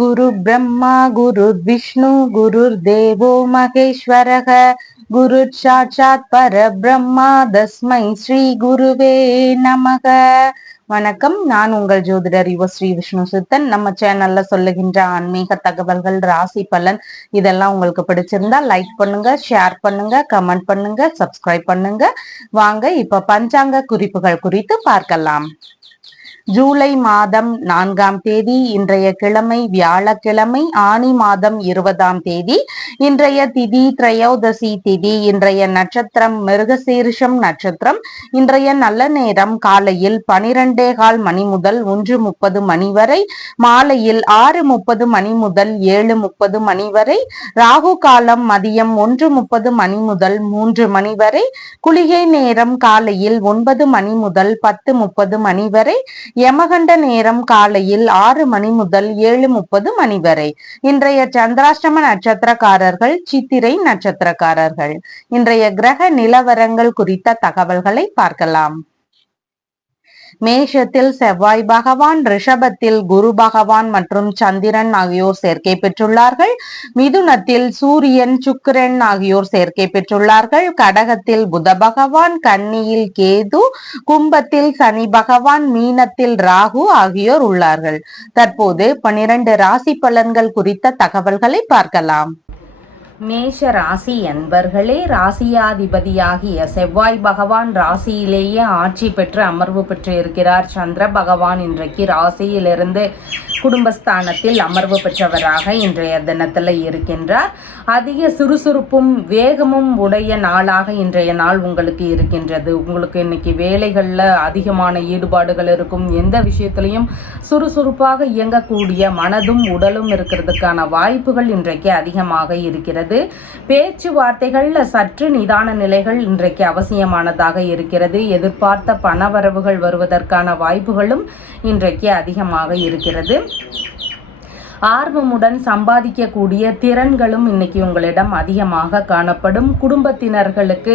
गुरु ब्रह्मा गुरुर्विष्णु गुरुर्देवो महेश्वरः गुरुसाक्षात् परब्रह्मा तस्मै ஸ்ரீ குருவே நமக. வணக்கம். நான் உங்கள் ஜோதிடர் ஸ்ரீ விஷ்ணு சித்தன். நம்ம சேனல்ல சொல்லுகின்ற ஆன்மீக தகவல்கள், ராசி பலன் இதெல்லாம் உங்களுக்கு பிடிச்சிருந்தா லைக் பண்ணுங்க, ஷேர் பண்ணுங்க, கமெண்ட் பண்ணுங்க, சப்ஸ்கிரைப் பண்ணுங்க. வாங்க இப்ப பஞ்சாங்க குறிப்புகள் குறித்து பார்க்கலாம். ஜூலை மாதம் 4ஆம் தேதி இன்றைய கிழமை வியாழக்கிழமை, ஆனி மாதம் 20ஆம் தேதி. இன்றைய திதி திரையோதசி திதி. இன்றைய நட்சத்திரம் மிருகசீரிஷம் நட்சத்திரம். இன்றைய நல்ல நேரம் காலையில் 12:15 மணி முதல் 1:30 மணி வரை, மாலையில் 6:30 மணி முதல் 7:30 மணி வரை. ராகு காலம் மதியம் 1:30 மணி முதல் 3 மணி வரை. குளிகை நேரம் காலையில் 9 மணி முதல் 10:30 மணி வரை. யமகண்ட நேரம் காலையில் 6 மணி முதல் 7:30 மணி வரை. இன்றைய சந்திராஷ்டம நட்சத்திரக்காரர்கள் சித்திரை நட்சத்திரக்காரர்கள். இன்றைய கிரக நிலவரங்கள் குறித்த தகவல்களை பார்க்கலாம். மேஷத்தில் செவ்வாய் பகவான், ரிஷபத்தில் குரு பகவான் மற்றும் சந்திரன் ஆகியோர் சேர்க்கை பெற்றுள்ளார்கள். மிதுனத்தில் சூரியன், சுக்கிரன் ஆகியோர் சேர்க்கை பெற்றுள்ளார்கள். கடகத்தில் புத பகவான், கன்னியில் கேது, கும்பத்தில் சனி பகவான், மீனத்தில் ராகு ஆகியோர் உள்ளார்கள். தற்போது 12 ராசி பலன்கள் குறித்த தகவல்களை பார்க்கலாம். மேஷ ராசி என்பர்களே, ராசியாதிபதியாகிய செவ்வாய் பகவான் ராசியிலேயே ஆட்சி பெற்று அமர்வு பெற்று இருக்கிறார். சந்திர பகவான் இன்றைக்கு ராசியிலிருந்து குடும்பஸ்தானத்தில் அமர்வு பெற்றவராக இன்றைய தினத்தில் இருக்கின்றார். அதிக சுறுசுறுப்பும் வேகமும் உடைய நாளாக இன்றைய நாள் உங்களுக்கு இருக்கின்றது. உங்களுக்கு இன்னைக்கு வேலைகளில் அதிகமான ஈடுபாடுகள் இருக்கும். எந்த விஷயத்திலையும் சுறுசுறுப்பாக இயங்கக்கூடிய மனதும் உடலும் இருக்கிறதுக்கான வாய்ப்புகள் இன்றைக்கு அதிகமாக இருக்கிறது. பேச்சுவார்த்தைகள்ல சற்று நிதான நிலைகள் இன்றைக்கு அவசியமானதாக இருக்கிறது. எதிர்பார்த்த பணவரவுகள் வருவதற்கான வாய்ப்புகளும் இன்றைக்கு அதிகமாக இருக்கிறது. ஆர்வமுடன் சம்பாதிக்கக்கூடிய திறன்களும் இன்னைக்கு உங்களிடம் அதிகமாக காணப்படும். குடும்பத்தினர்களுக்கு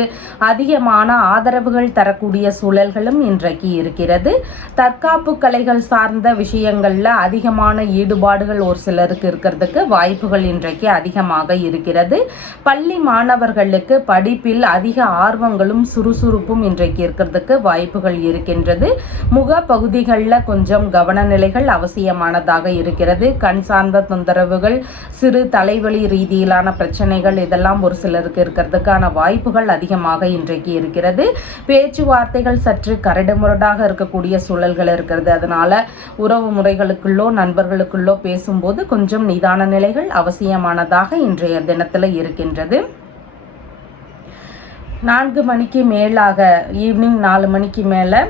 அதிகமான ஆதரவுகள் தரக்கூடிய சூழல்களும் இன்றைக்கு இருக்கிறது. தற்காப்பு கலைகள் சார்ந்த விஷயங்கள்ல அதிகமான ஈடுபாடுகள் ஒரு சிலருக்கு இருக்கிறதுக்கு வாய்ப்புகள் இன்றைக்கு அதிகமாக இருக்கிறது. பள்ளி மாணவர்களுக்கு படிப்பில் அதிக ஆர்வங்களும் சுறுசுறுப்பும் இன்றைக்கு இருக்கிறதுக்கு வாய்ப்புகள் இருக்கின்றது. முக பகுதிகளில் கொஞ்சம் கவனநிலைகள் அவசியமானதாக இருக்கிறது. கண் சார்ந்த தொந்தரவுகள், சிறு தலைவலி ரீதியிலான பிரச்சனைகள் இதெல்லாம் ஒரு சிலருக்கு இருக்கிறதுக்கான வாய்ப்புகள் அதிகமாக இன்றைக்கு இருக்கிறது. பேச்சுவார்த்தைகள் சற்று கரடுமுரடாக இருக்கக்கூடிய சூழல்கள் இருக்கிறது. அதனால உறவு முறைகளுக்குள்ளோ நண்பர்களுக்குள்ளோ பேசும்போது கொஞ்சம் நிதான நிலைகள் அவசியமானதாக இன்றைய தினத்தில் இருக்கின்றது. 4 மணிக்கு மேலாக, ஈவினிங் 4 மணிக்கு மேலே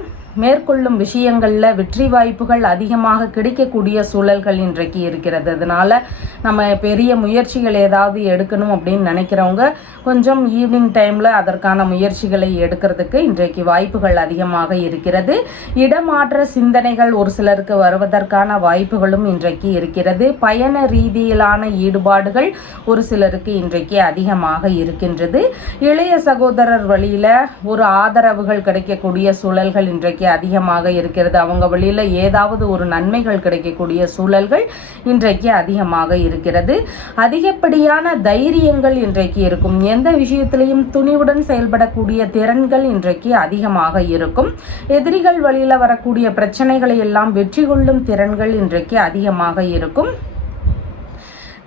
மேற்கொள்ளும் விஷயங்களில் வெற்றி வாய்ப்புகள் அதிகமாக கிடைக்கக்கூடிய சூழல்கள் இன்றைக்கு இருக்கிறது. அதனால நம்ம பெரிய முயற்சிகள் ஏதாவது எடுக்கணும் அப்படின்னு நினைக்கிறவங்க கொஞ்சம் ஈவினிங் டைமில் அதற்கான முயற்சிகளை எடுக்கிறதுக்கு இன்றைக்கு வாய்ப்புகள் அதிகமாக இருக்கிறது. இடமாற்ற சிந்தனைகள் ஒரு சிலருக்கு வருவதற்கான வாய்ப்புகளும் இன்றைக்கு இருக்கிறது. பயண ரீதியிலான ஈடுபாடுகள் ஒரு சிலருக்கு இன்றைக்கு அதிகமாக இருக்கின்றது. இளைய சகோதரர் வழியில் ஒரு ஆதரவுகள் கிடைக்கக்கூடிய சூழல்கள் இன்றைக்கு அதிகமாக இருக்கிறது. அவங்க வழியில ஏதாவது ஒரு நன்மைகள் கிடைக்கக்கூடிய சூழல்கள் இன்றைக்கு அதிகமாக இருக்கிறது. அதிகப்படியான தைரியங்கள் இன்றைக்கு இருக்கும். எந்த விஷயத்திலையும் துணிவுடன் செயல்படக்கூடிய திறன்கள் இன்றைக்கு அதிகமாக இருக்கும். எதிரிகள் வழியில வரக்கூடிய பிரச்சனைகளை எல்லாம் வெற்றி கொள்ளும் திறன்கள் இன்றைக்கு அதிகமாக இருக்கும்.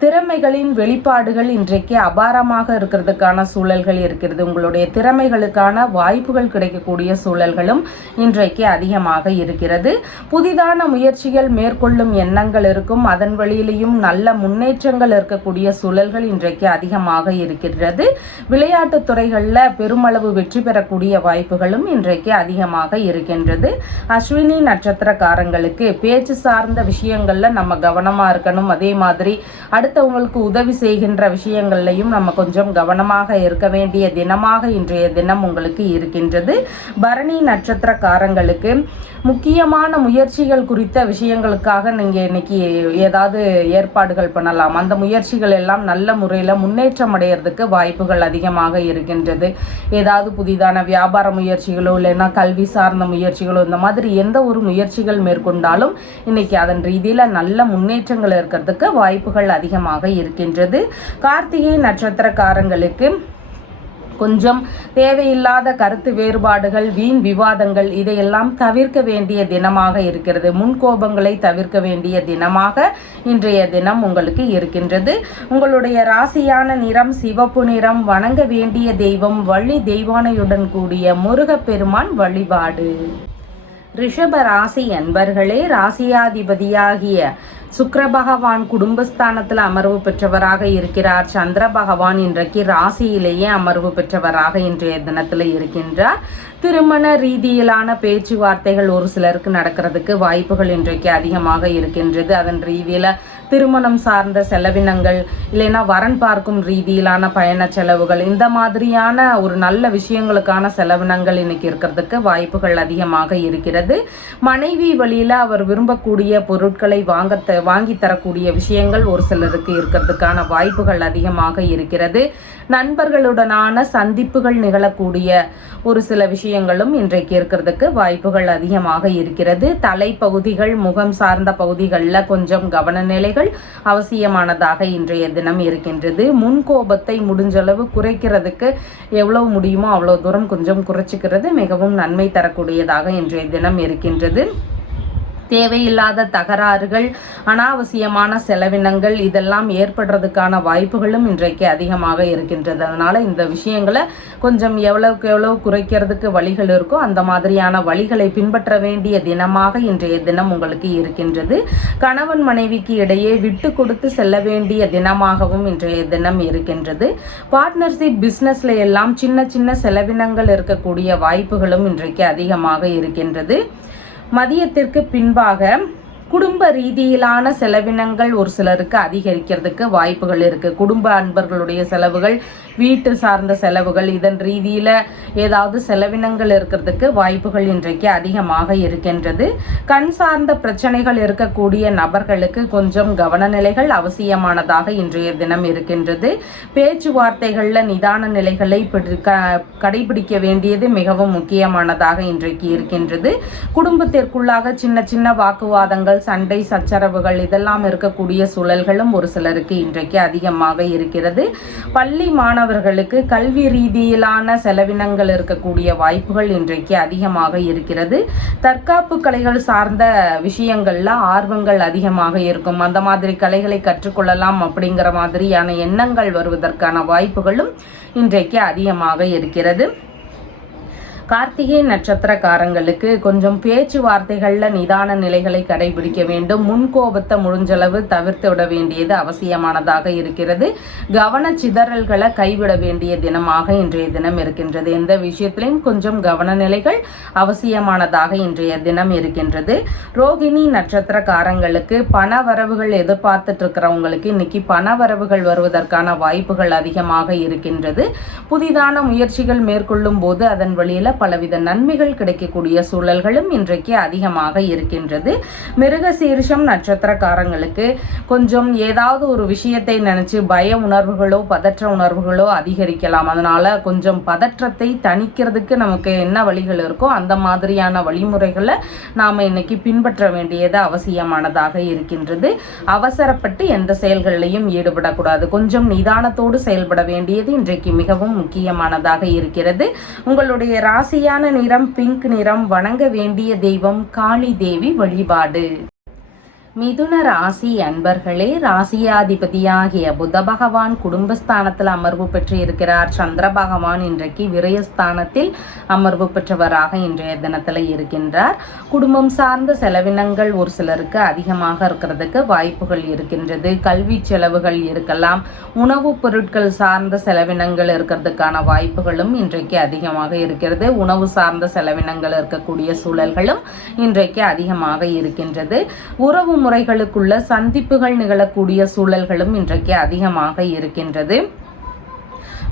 திறமைகளின் வெளிப்பாடுகள் இன்றைக்கு அபாரமாக இருக்கிறதுக்கான சூழல்கள் இருக்கிறது. உங்களுடைய திறமைகளுக்கான வாய்ப்புகள் கிடைக்கக்கூடிய சூழல்களும் இன்றைக்கு அதிகமாக இருக்கிறது. புதிதான முயற்சிகள் மேற்கொள்ளும் எண்ணங்கள் இருக்கும். அதன் வழியிலையும் நல்ல முன்னேற்றங்கள் இருக்கக்கூடிய சூழல்கள் இன்றைக்கு அதிகமாக இருக்கிறது. விளையாட்டு துறைகளில் பெருமளவு வெற்றி பெறக்கூடிய வாய்ப்புகளும் இன்றைக்கு அதிகமாக இருக்கின்றது. அஸ்வினி நட்சத்திரக்காரங்களுக்கு பேச்சு சார்ந்த விஷயங்கள்ல நம்ம கவனமா இருக்கணும். அதே மாதிரி அடுத்த அடுத்தவங்களுக்கு உதவி செய்கின்ற விஷயங்கள்லையும் நம்ம கொஞ்சம் கவனமாக இருக்க வேண்டிய தினமாக இன்றைய தினம் உங்களுக்கு இருக்கின்றது. பரணி நட்சத்திரக்காரங்களுக்கு முக்கியமான முயற்சிகள் குறித்த விஷயங்களுக்காக நீங்கள் இன்னைக்கு ஏதாவது ஏற்பாடுகள் பண்ணலாம். அந்த முயற்சிகள் எல்லாம் நல்ல முறையில் முன்னேற்றம் அடைகிறதுக்கு வாய்ப்புகள் அதிகமாக இருக்கின்றது. ஏதாவது புதிதான வியாபார முயற்சிகளோ இல்லைன்னா கல்வி சார்ந்த முயற்சிகளோ இந்த மாதிரி எந்த ஒரு முயற்சிகள் மேற்கொண்டாலும் இன்னைக்கு அதன் ரீதியில் நல்ல முன்னேற்றங்கள் இருக்கிறதுக்கு வாய்ப்புகள் அதிகமாக இருக்கின்றது. கார்த்திகை நட்சத்திரக்காரங்களுக்கு கொஞ்சம் தேவையில்லாத கருத்து வேறுபாடுகள், வீண் விவாதங்கள் இதையெல்லாம் தவிர்க்க வேண்டிய தினமாக இருக்கிறது. முன்கோபங்களை தவிர்க்க வேண்டிய தினமாக இன்றைய தினம் உங்களுக்கு இருக்கின்றது. உங்களுடைய ராசியான நிறம் சிவப்பு நிறம். வணங்க வேண்டிய தெய்வம் வள்ளி தெய்வானையுடன் கூடிய முருகப்பெருமான் வழிபாடு. ரிஷப ராசி அன்பர்களே, ராசியாதிபதியாகிய சுக்கிர பகவான் குடும்பஸ்தானத்தில் அமர்வு பெற்றவராக இருக்கிறார். சந்திர பகவான் இன்றைக்கு ராசியிலேயே அமர்வு பெற்றவராக இன்றைய தினத்தில் இருக்கின்றார். திருமண ரீதியிலான பேச்சுவார்த்தைகள் ஒரு சிலருக்கு நடக்கிறதுக்கு வாய்ப்புகள் இன்றைக்கு அதிகமாக இருக்கின்றது. அதன் ரீதியில் திருமணம் சார்ந்த செலவினங்கள் இல்லைன்னா வரன் பார்க்கும் ரீதியிலான பயண செலவுகள் இந்த மாதிரியான ஒரு நல்ல விஷயங்களுக்கான செலவினங்கள் இன்னைக்கு இருக்கிறதுக்கு வாய்ப்புகள் அதிகமாக இருக்கிறது. மனைவி வழியில் அவர் விரும்பக்கூடிய பொருட்களை வாங்கி தரக்கூடிய விஷயங்கள் ஒரு சிலருக்கு இருக்கிறதுக்கான வாய்ப்புகள் அதிகமாக இருக்கிறது. நண்பர்களுடனான சந்திப்புகள் நிகழக்கூடிய ஒரு சில விஷயங்களும் இன்றைக்கு இருக்கிறதுக்கு வாய்ப்புகள் அதிகமாக இருக்கிறது. தலைப்பகுதிகள், முகம் சார்ந்த பகுதிகளில் கொஞ்சம் கவனநிலைகள் அவசியமானதாக இன்றைய தினம் இருக்கின்றது. முன்கோபத்தை முடிஞ்சளவு குறைக்கிறதுக்கு எவ்வளவு முடியுமோ அவ்வளோ தூரம் கொஞ்சம் குறைச்சிக்கிறது மிகவும் நன்மை தரக்கூடியதாக இன்றைய தினம் இருக்கின்றது. தேவையில்லாத தகராறுகள், அனாவசியமான செலவினங்கள் இதெல்லாம் ஏற்படுறதுக்கான வாய்ப்புகளும் இன்றைக்கு அதிகமாக இருக்கின்றது. அதனால் இந்த விஷயங்களை கொஞ்சம் எவ்வளவுக்கு எவ்வளவு குறைக்கிறதுக்கு வழிகள் இருக்கோ அந்த மாதிரியான வழிகளை பின்பற்ற வேண்டிய தினமாக இன்றைய தினம் உங்களுக்கு இருக்கின்றது. கணவன் மனைவிக்கு இடையே விட்டு கொடுத்து செல்ல வேண்டிய தினமாகவும் இன்றைய தினம் இருக்கின்றது. பார்ட்னர்ஷிப் பிஸ்னஸ்ல எல்லாம் சின்ன சின்ன செலவினங்கள் இருக்கக்கூடிய வாய்ப்புகளும் இன்றைக்கு அதிகமாக இருக்கின்றது. மதியத்திற்கு பின்பாக குடும்ப ரீதியிலான செலவினங்கள் ஒரு சிலருக்கு அதிகரிக்கிறதுக்கு வாய்ப்புகள் இருக்குது. குடும்ப அன்பர்களுடைய செலவுகள், வீட்டு சார்ந்த செலவுகள் இதன் ரீதியில் ஏதாவது செலவினங்கள் இருக்கிறதுக்கு வாய்ப்புகள் இன்றைக்கு அதிகமாக இருக்கின்றது. கண் சார்ந்த பிரச்சனைகள் இருக்கக்கூடிய நபர்களுக்கு கொஞ்சம் கவனநிலைகள் அவசியமானதாக இன்றைய தினம் இருக்கின்றது. பேச்சுவார்த்தைகளில் நிதான நிலைகளை கடைபிடிக்க வேண்டியது மிகவும் முக்கியமானதாக இன்றைக்கு இருக்கின்றது. குடும்பத்திற்குள்ளாக சின்ன சின்ன வாக்குவாதங்கள், சண்டை சச்சரவுகள் இதெல்லாம் இருக்கக்கூடிய சூழல்களும் ஒரு சிலருக்கு இன்றைக்கு அதிகமாக இருக்கிறது. பள்ளி மாணவர்களுக்கு கல்வி ரீதியிலான செலவினங்கள் இருக்கக்கூடிய வாய்ப்புகள் இன்றைக்கு அதிகமாக இருக்கிறது. தற்காப்பு கலைகள் சார்ந்த விஷயங்கள்ல ஆர்வங்கள் அதிகமாக இருக்கும். அந்த மாதிரி கலைகளை கற்றுக்கொள்ளலாம் அப்படிங்கிற மாதிரியான எண்ணங்கள் வருவதற்கான வாய்ப்புகளும் இன்றைக்கு அதிகமாக இருக்கிறது. கார்த்திகை நட்சத்திரக்காரங்களுக்கு கொஞ்சம் பேச்சுவார்த்தைகளில் நிதான நிலைகளை கடைபிடிக்க வேண்டும். முன்கோபத்தை முடிஞ்சளவு தவிர்த்து விட வேண்டியது அவசியமானதாக இருக்கிறது. கவன சிதறல்களை கைவிட வேண்டிய தினமாக இன்றைய தினம் இருக்கின்றது. எந்த விஷயத்திலையும் கொஞ்சம் கவனநிலைகள் அவசியமானதாக இன்றைய தினம் இருக்கின்றது. ரோகிணி நட்சத்திரக்காரங்களுக்கு பண வரவுகள் எதிர்பார்த்துட்டு இருக்கிறவங்களுக்கு இன்னைக்கு பண வரவுகள் வருவதற்கான வாய்ப்புகள் அதிகமாக இருக்கின்றது. புதிதான முயற்சிகள் மேற்கொள்ளும் போது அதன் வழியில் பலவித நன்மைகள் கிடைக்கக்கூடிய சூழல்களும் இன்றைக்கு அதிகமாக இருக்கின்றது. மிருக சீரிஷம் நட்சத்திரக்காரங்களுக்கு கொஞ்சம் ஏதாவது ஒரு விஷயத்தை நினைச்சு பய உணர்வுகளோ பதற்ற உணர்வுகளோ அதிகரிக்கலாம். அதனால கொஞ்சம் பதற்றத்தை தணிக்கிறதுக்கு நமக்கு என்ன வழிகள் இருக்கோ அந்த மாதிரியான வழிமுறைகளை நாம இன்னைக்கு பின்பற்ற வேண்டியது அவசியமானதாக இருக்கின்றது. அவசரப்பட்டு எந்த செயல்களிலையும் ஈடுபடக்கூடாது. கொஞ்சம் நிதானத்தோடு செயல்பட வேண்டியது இன்றைக்கு மிகவும் முக்கியமானதாக இருக்கிறது. உங்களுடைய ராசியான நிறம் பிங்க் நிறம். வணங்க வேண்டிய தெய்வம் காளி தேவி வழிபாடு. மிதுன ராசி அன்பர்களே, ராசியாதிபதியாகிய புத பகவான் குடும்பஸ்தானத்தில் அமர்வு பெற்று இருக்கிறார். சந்திர பகவான் இன்றைக்கு விரயஸ்தானத்தில் அமர்வு பெற்றவராக இன்றைய தினத்தில் இருக்கின்றார். குடும்பம் சார்ந்த செலவினங்கள் ஒரு சிலருக்கு அதிகமாக இருக்கிறதுக்கு வாய்ப்புகள் இருக்கின்றது. கல்வி செலவுகள் இருக்கலாம். உணவுப் பொருட்கள் சார்ந்த செலவினங்கள் இருக்கிறதுக்கான வாய்ப்புகளும் இன்றைக்கு அதிகமாக இருக்கிறது. உணவு சார்ந்த செலவினங்கள் இருக்கக்கூடிய சூழல்களும் இன்றைக்கு அதிகமாக இருக்கின்றது. உறவு முறைகளுக்குள்ள சந்திப்புகள் நிகழக்கூடிய சூழல்களும் இன்றைக்கு அதிகமாக இருக்கின்றது.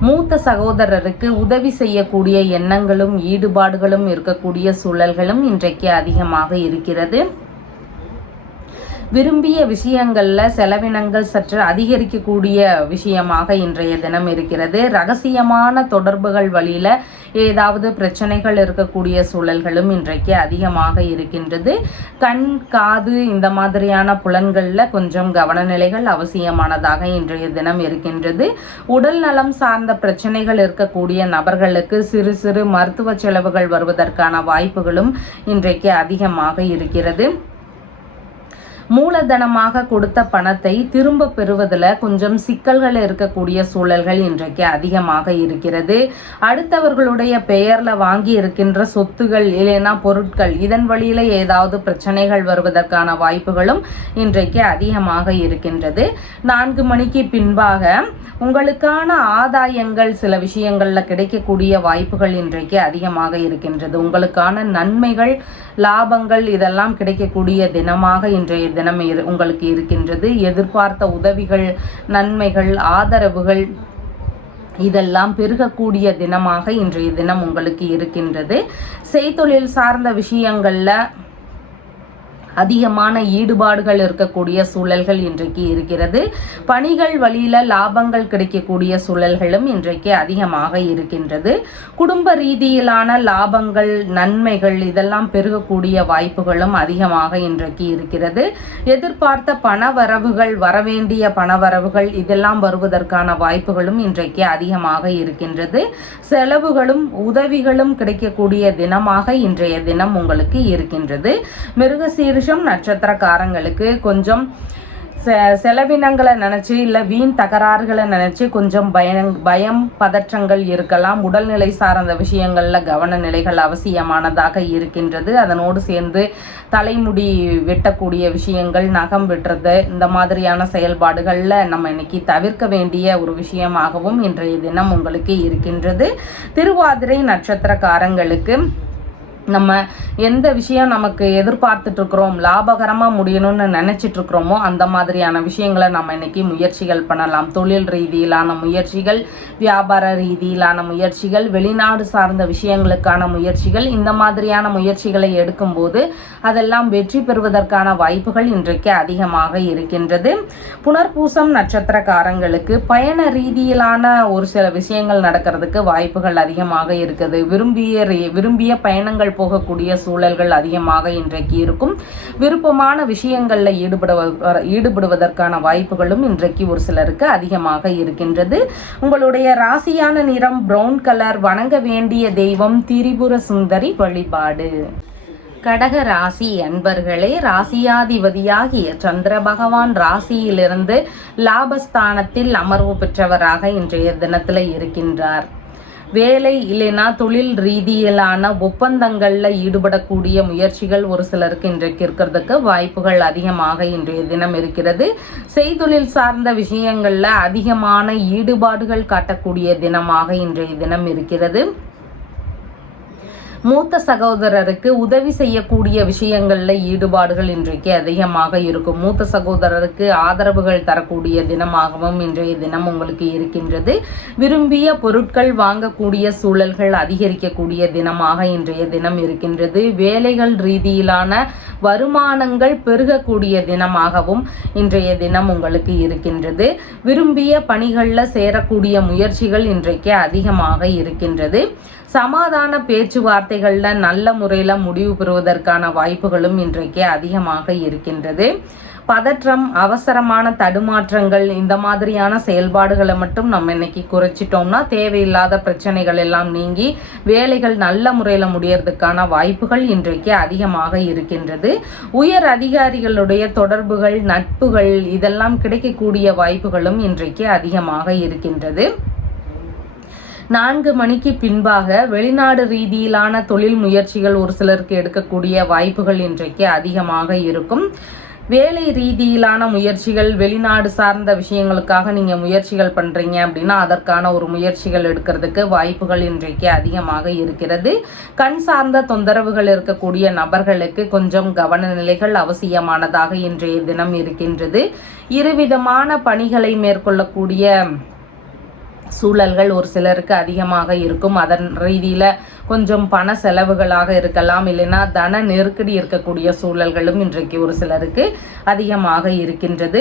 மூத்த சகோதரருக்கு உதவி செய்யக்கூடிய எண்ணங்களும் ஈடுபாடுகளும் இருக்கக்கூடிய சூழல்களும் இன்றைக்கு அதிகமாக இருக்கிறது. விரும்பிய விஷயங்கள்ல செலவினங்கள் சற்று அதிகரிக்கக்கூடிய விஷயமாக இன்றைய தினம் இருக்கிறது. ரகசியமான தொடர்புகள் வழியில ஏதாவது பிரச்சனைகள் இருக்கக்கூடிய சூழல்களும் இன்றைக்கு அதிகமாக இருக்கின்றது. கண், காது இந்த மாதிரியான புலன்கள்ல கொஞ்சம் கவனநிலைகள் அவசியமானதாக இன்றைய தினம் இருக்கின்றது. உடல் நலம் சார்ந்த பிரச்சனைகள் இருக்கக்கூடிய நபர்களுக்கு சிறு சிறு மருத்துவ செலவுகள் வருவதற்கான வாய்ப்புகளும் இன்றைக்கு அதிகமாக இருக்கிறது. மூலதனமாக கொடுத்த பணத்தை திரும்ப பெறுவதில் கொஞ்சம் சிக்கல்கள் இருக்கக்கூடிய சூழல்கள் இன்றைக்கு அதிகமாக இருக்கிறது. அடுத்தவர்களுடைய பெயர்ல வாங்கி இருக்கின்ற சொத்துகள் இல்லைன்னா பொருட்கள் இதன் வழியில ஏதாவது பிரச்சனைகள் வருவதற்கான வாய்ப்புகளும் இன்றைக்கு அதிகமாக இருக்கின்றது. 4 மணிக்கு பின்பாக உங்களுக்கான ஆதாயங்கள் சில விஷயங்கள்ல கிடைக்கக்கூடிய வாய்ப்புகள் இன்றைக்கு அதிகமாக இருக்கின்றது. உங்களுக்கான நன்மைகள், லாபங்கள் இதெல்லாம் கிடைக்கக்கூடிய தினமாக இன்றைய தினம் உங்களுக்கு இருக்கின்றது. எதிர்பார்த்த உதவிகள், நன்மைகள், ஆதரவுகள் இதெல்லாம் பெருகக்கூடிய தினமாக இன்றைய தினம் உங்களுக்கு இருக்கின்றது. செய்தொழில் சார்ந்த விஷயங்கள்ல அதிகமான ஈடுபாடுகள் இருக்கக்கூடிய சூழல்கள் இன்றைக்கு இருக்கிறது. பணிகள் வழியில லாபங்கள் கிடைக்கக்கூடிய சூழல்களும் இன்றைக்கு அதிகமாக இருக்கின்றது. குடும்ப ரீதியிலான லாபங்கள், நன்மைகள் இதெல்லாம் பெருகக்கூடிய வாய்ப்புகளும் அதிகமாக இன்றைக்கு இருக்கிறது. எதிர்பார்த்த பணவரவுகள், வரவேண்டிய பணவரவுகள் இதெல்லாம் வருவதற்கான வாய்ப்புகளும் இன்றைக்கு அதிகமாக இருக்கின்றது. செலவுகளும் உதவிகளும் கிடைக்கக்கூடிய தினமாக இன்றைய தினம் உங்களுக்கு இருக்கின்றது. மிருகசீரிஷம் நட்சத்திரக்காரங்களுக்கு கொஞ்சம் செலவினங்களை நினைச்சு இல்ல வீண் தகராறுகளை நினைச்சு கொஞ்சம் பயம் பதற்றங்கள் இருக்கலாம். உடல்நிலை சார்ந்த விஷயங்கள்ல கவன நிலைகள் அவசியமானதாக இருக்கின்றது. அதனோடு சேர்ந்து தலைமுடி வெட்டக்கூடிய விஷயங்கள், நகம் வெட்டுறது இந்த மாதிரியான செயல்பாடுகள்ல நம்ம இன்னைக்கு தவிர்க்க வேண்டிய ஒரு விஷயமாகவும் இன்றைய தினம் உங்களுக்கு இருக்கின்றது. திருவாதிரை நட்சத்திரக்காரங்களுக்கு நம்ம எந்த விஷயம் நமக்கு எதிர்பார்த்துட்டு இருக்கிறோம், லாபகரமாக முடியணும்னு நினைச்சிட்டு இருக்கிறோமோ அந்த மாதிரியான விஷயங்களை நம்ம இன்னைக்கு முயற்சிகள் பண்ணலாம். தொழில் ரீதியிலான முயற்சிகள், வியாபார ரீதியிலான முயற்சிகள், வெளிநாடு சார்ந்த விஷயங்களுக்கான முயற்சிகள் இந்த மாதிரியான முயற்சிகளை எடுக்கும்போது அதெல்லாம் வெற்றி பெறுவதற்கான வாய்ப்புகள் இன்றைக்கு அதிகமாக இருக்கின்றது. புனர்பூசம் நட்சத்திரக்காரங்களுக்கு பயண ரீதியிலான ஒரு சில விஷயங்கள் நடக்கிறதுக்கு வாய்ப்புகள் அதிகமாக இருக்குது. விரும்பிய பயணங்கள் போகக்கூடிய சூழல்கள் அதிகமாக இன்றைக்கு இருக்கும். விருப்பமான விஷயங்கள்ல ஈடுபடுவதற்கான வாய்ப்புகளும் இன்றைக்கு ஒரு சிலருக்கு அதிகமாக இருக்கின்றது. உங்களுடைய ராசியான நிறம் பிரவுன் கலர். வணங்க வேண்டிய தெய்வம் திரிபுர சுந்தரி வழிபாடு. கடக ராசி அன்பர்களே, ராசியாதிபதியாகிய சந்திர பகவான் ராசியிலிருந்து லாபஸ்தானத்தில் அமர்வு பெற்றவராக இன்றைய தினத்துல இருக்கின்றார். வேலை இல்லைன்னா தொழில் ரீதியிலான ஒப்பந்தங்கள்ல ஈடுபடக்கூடிய முயற்சிகள் ஒரு சிலருக்கு இன்றைக்கு இருக்கிறதுக்கு வாய்ப்புகள் அதிகமாக இன்றைய தினம் இருக்கிறது. செய்தொழில் சார்ந்த விஷயங்கள்ல அதிகமான ஈடுபாடுகள் காட்டக்கூடிய தினமாக இன்றைய தினம் இருக்கிறது. மூத்த சகோதரருக்கு உதவி செய்யக்கூடிய விஷயங்கள்ல ஈடுபாடுகள் இன்றைக்கு அதிகமாக இருக்கும். மூத்த சகோதரருக்கு ஆதரவுகள் தரக்கூடிய தினமாகவும் இன்றைய தினம் உங்களுக்கு இருக்கின்றது. விரும்பிய பொருட்கள் வாங்கக்கூடிய சூழல்கள் அதிகரிக்கக்கூடிய தினமாக இன்றைய தினம் இருக்கின்றது. வேலைகள் ரீதியிலான வருமானங்கள் பெருகக்கூடிய தினமாகவும் இன்றைய தினம் உங்களுக்கு இருக்கின்றது. விரும்பிய பணிகள்ல சேரக்கூடிய முயற்சிகள் இன்றைக்கு அதிகமாக இருக்கின்றது. சமாதான பேச்சுவார்த்தைகள்ல நல்ல முறையில முடிவு பெறுவதற்கான வாய்ப்புகளும் இன்றைக்கு அதிகமாக இருக்கின்றது. பதற்றம், அவசரமான தடுமாற்றங்கள் இந்த மாதிரியான செயல்பாடுகளை மட்டும் நம்ம இன்னைக்கு குறைச்சிட்டோம்னா தேவையில்லாத பிரச்சனைகள் எல்லாம் நீங்கி வேலைகள் நல்ல முறையில முடியறதுக்கான வாய்ப்புகள் இன்றைக்கு அதிகமாக இருக்கின்றது. உயர் அதிகாரிகளுடைய தொடர்புகள், நட்புகள் இதெல்லாம் கிடைக்கக்கூடிய வாய்ப்புகளும் இன்றைக்கு அதிகமாக இருக்கின்றது. 4 மணிக்கு பின்பாக வெளிநாடு ரீதியிலான தொழில் முயற்சிகள் ஒரு சிலருக்கு எடுக்கக்கூடிய வாய்ப்புகள் இன்றைக்கு அதிகமாக இருக்கும். வேலை ரீதியிலான முயற்சிகள், வெளிநாடு சார்ந்த விஷயங்களுக்காக நீங்கள் முயற்சிகள் பண்ணுறீங்க அப்படின்னா அதற்கான ஒரு முயற்சிகள் எடுக்கிறதுக்கு வாய்ப்புகள் இன்றைக்கு அதிகமாக இருக்கிறது. கண் சார்ந்த தொந்தரவுகள் இருக்கக்கூடிய நபர்களுக்கு கொஞ்சம் கவன நிலைகள் அவசியமானதாக இன்றைய தினம் இருக்கின்றது. இருவிதமான பணிகளை மேற்கொள்ளக்கூடிய சூழல்கள் ஒரு சிலருக்கு அதிகமாக இருக்கும். அதன் ரீதியில் கொஞ்சம் பண செலவுகளாக இருக்கலாம், இல்லைன்னா தன நெருக்கடி இருக்கக்கூடிய சூழல்களும் இன்றைக்கு ஒரு சிலருக்கு அதிகமாக இருக்கின்றது.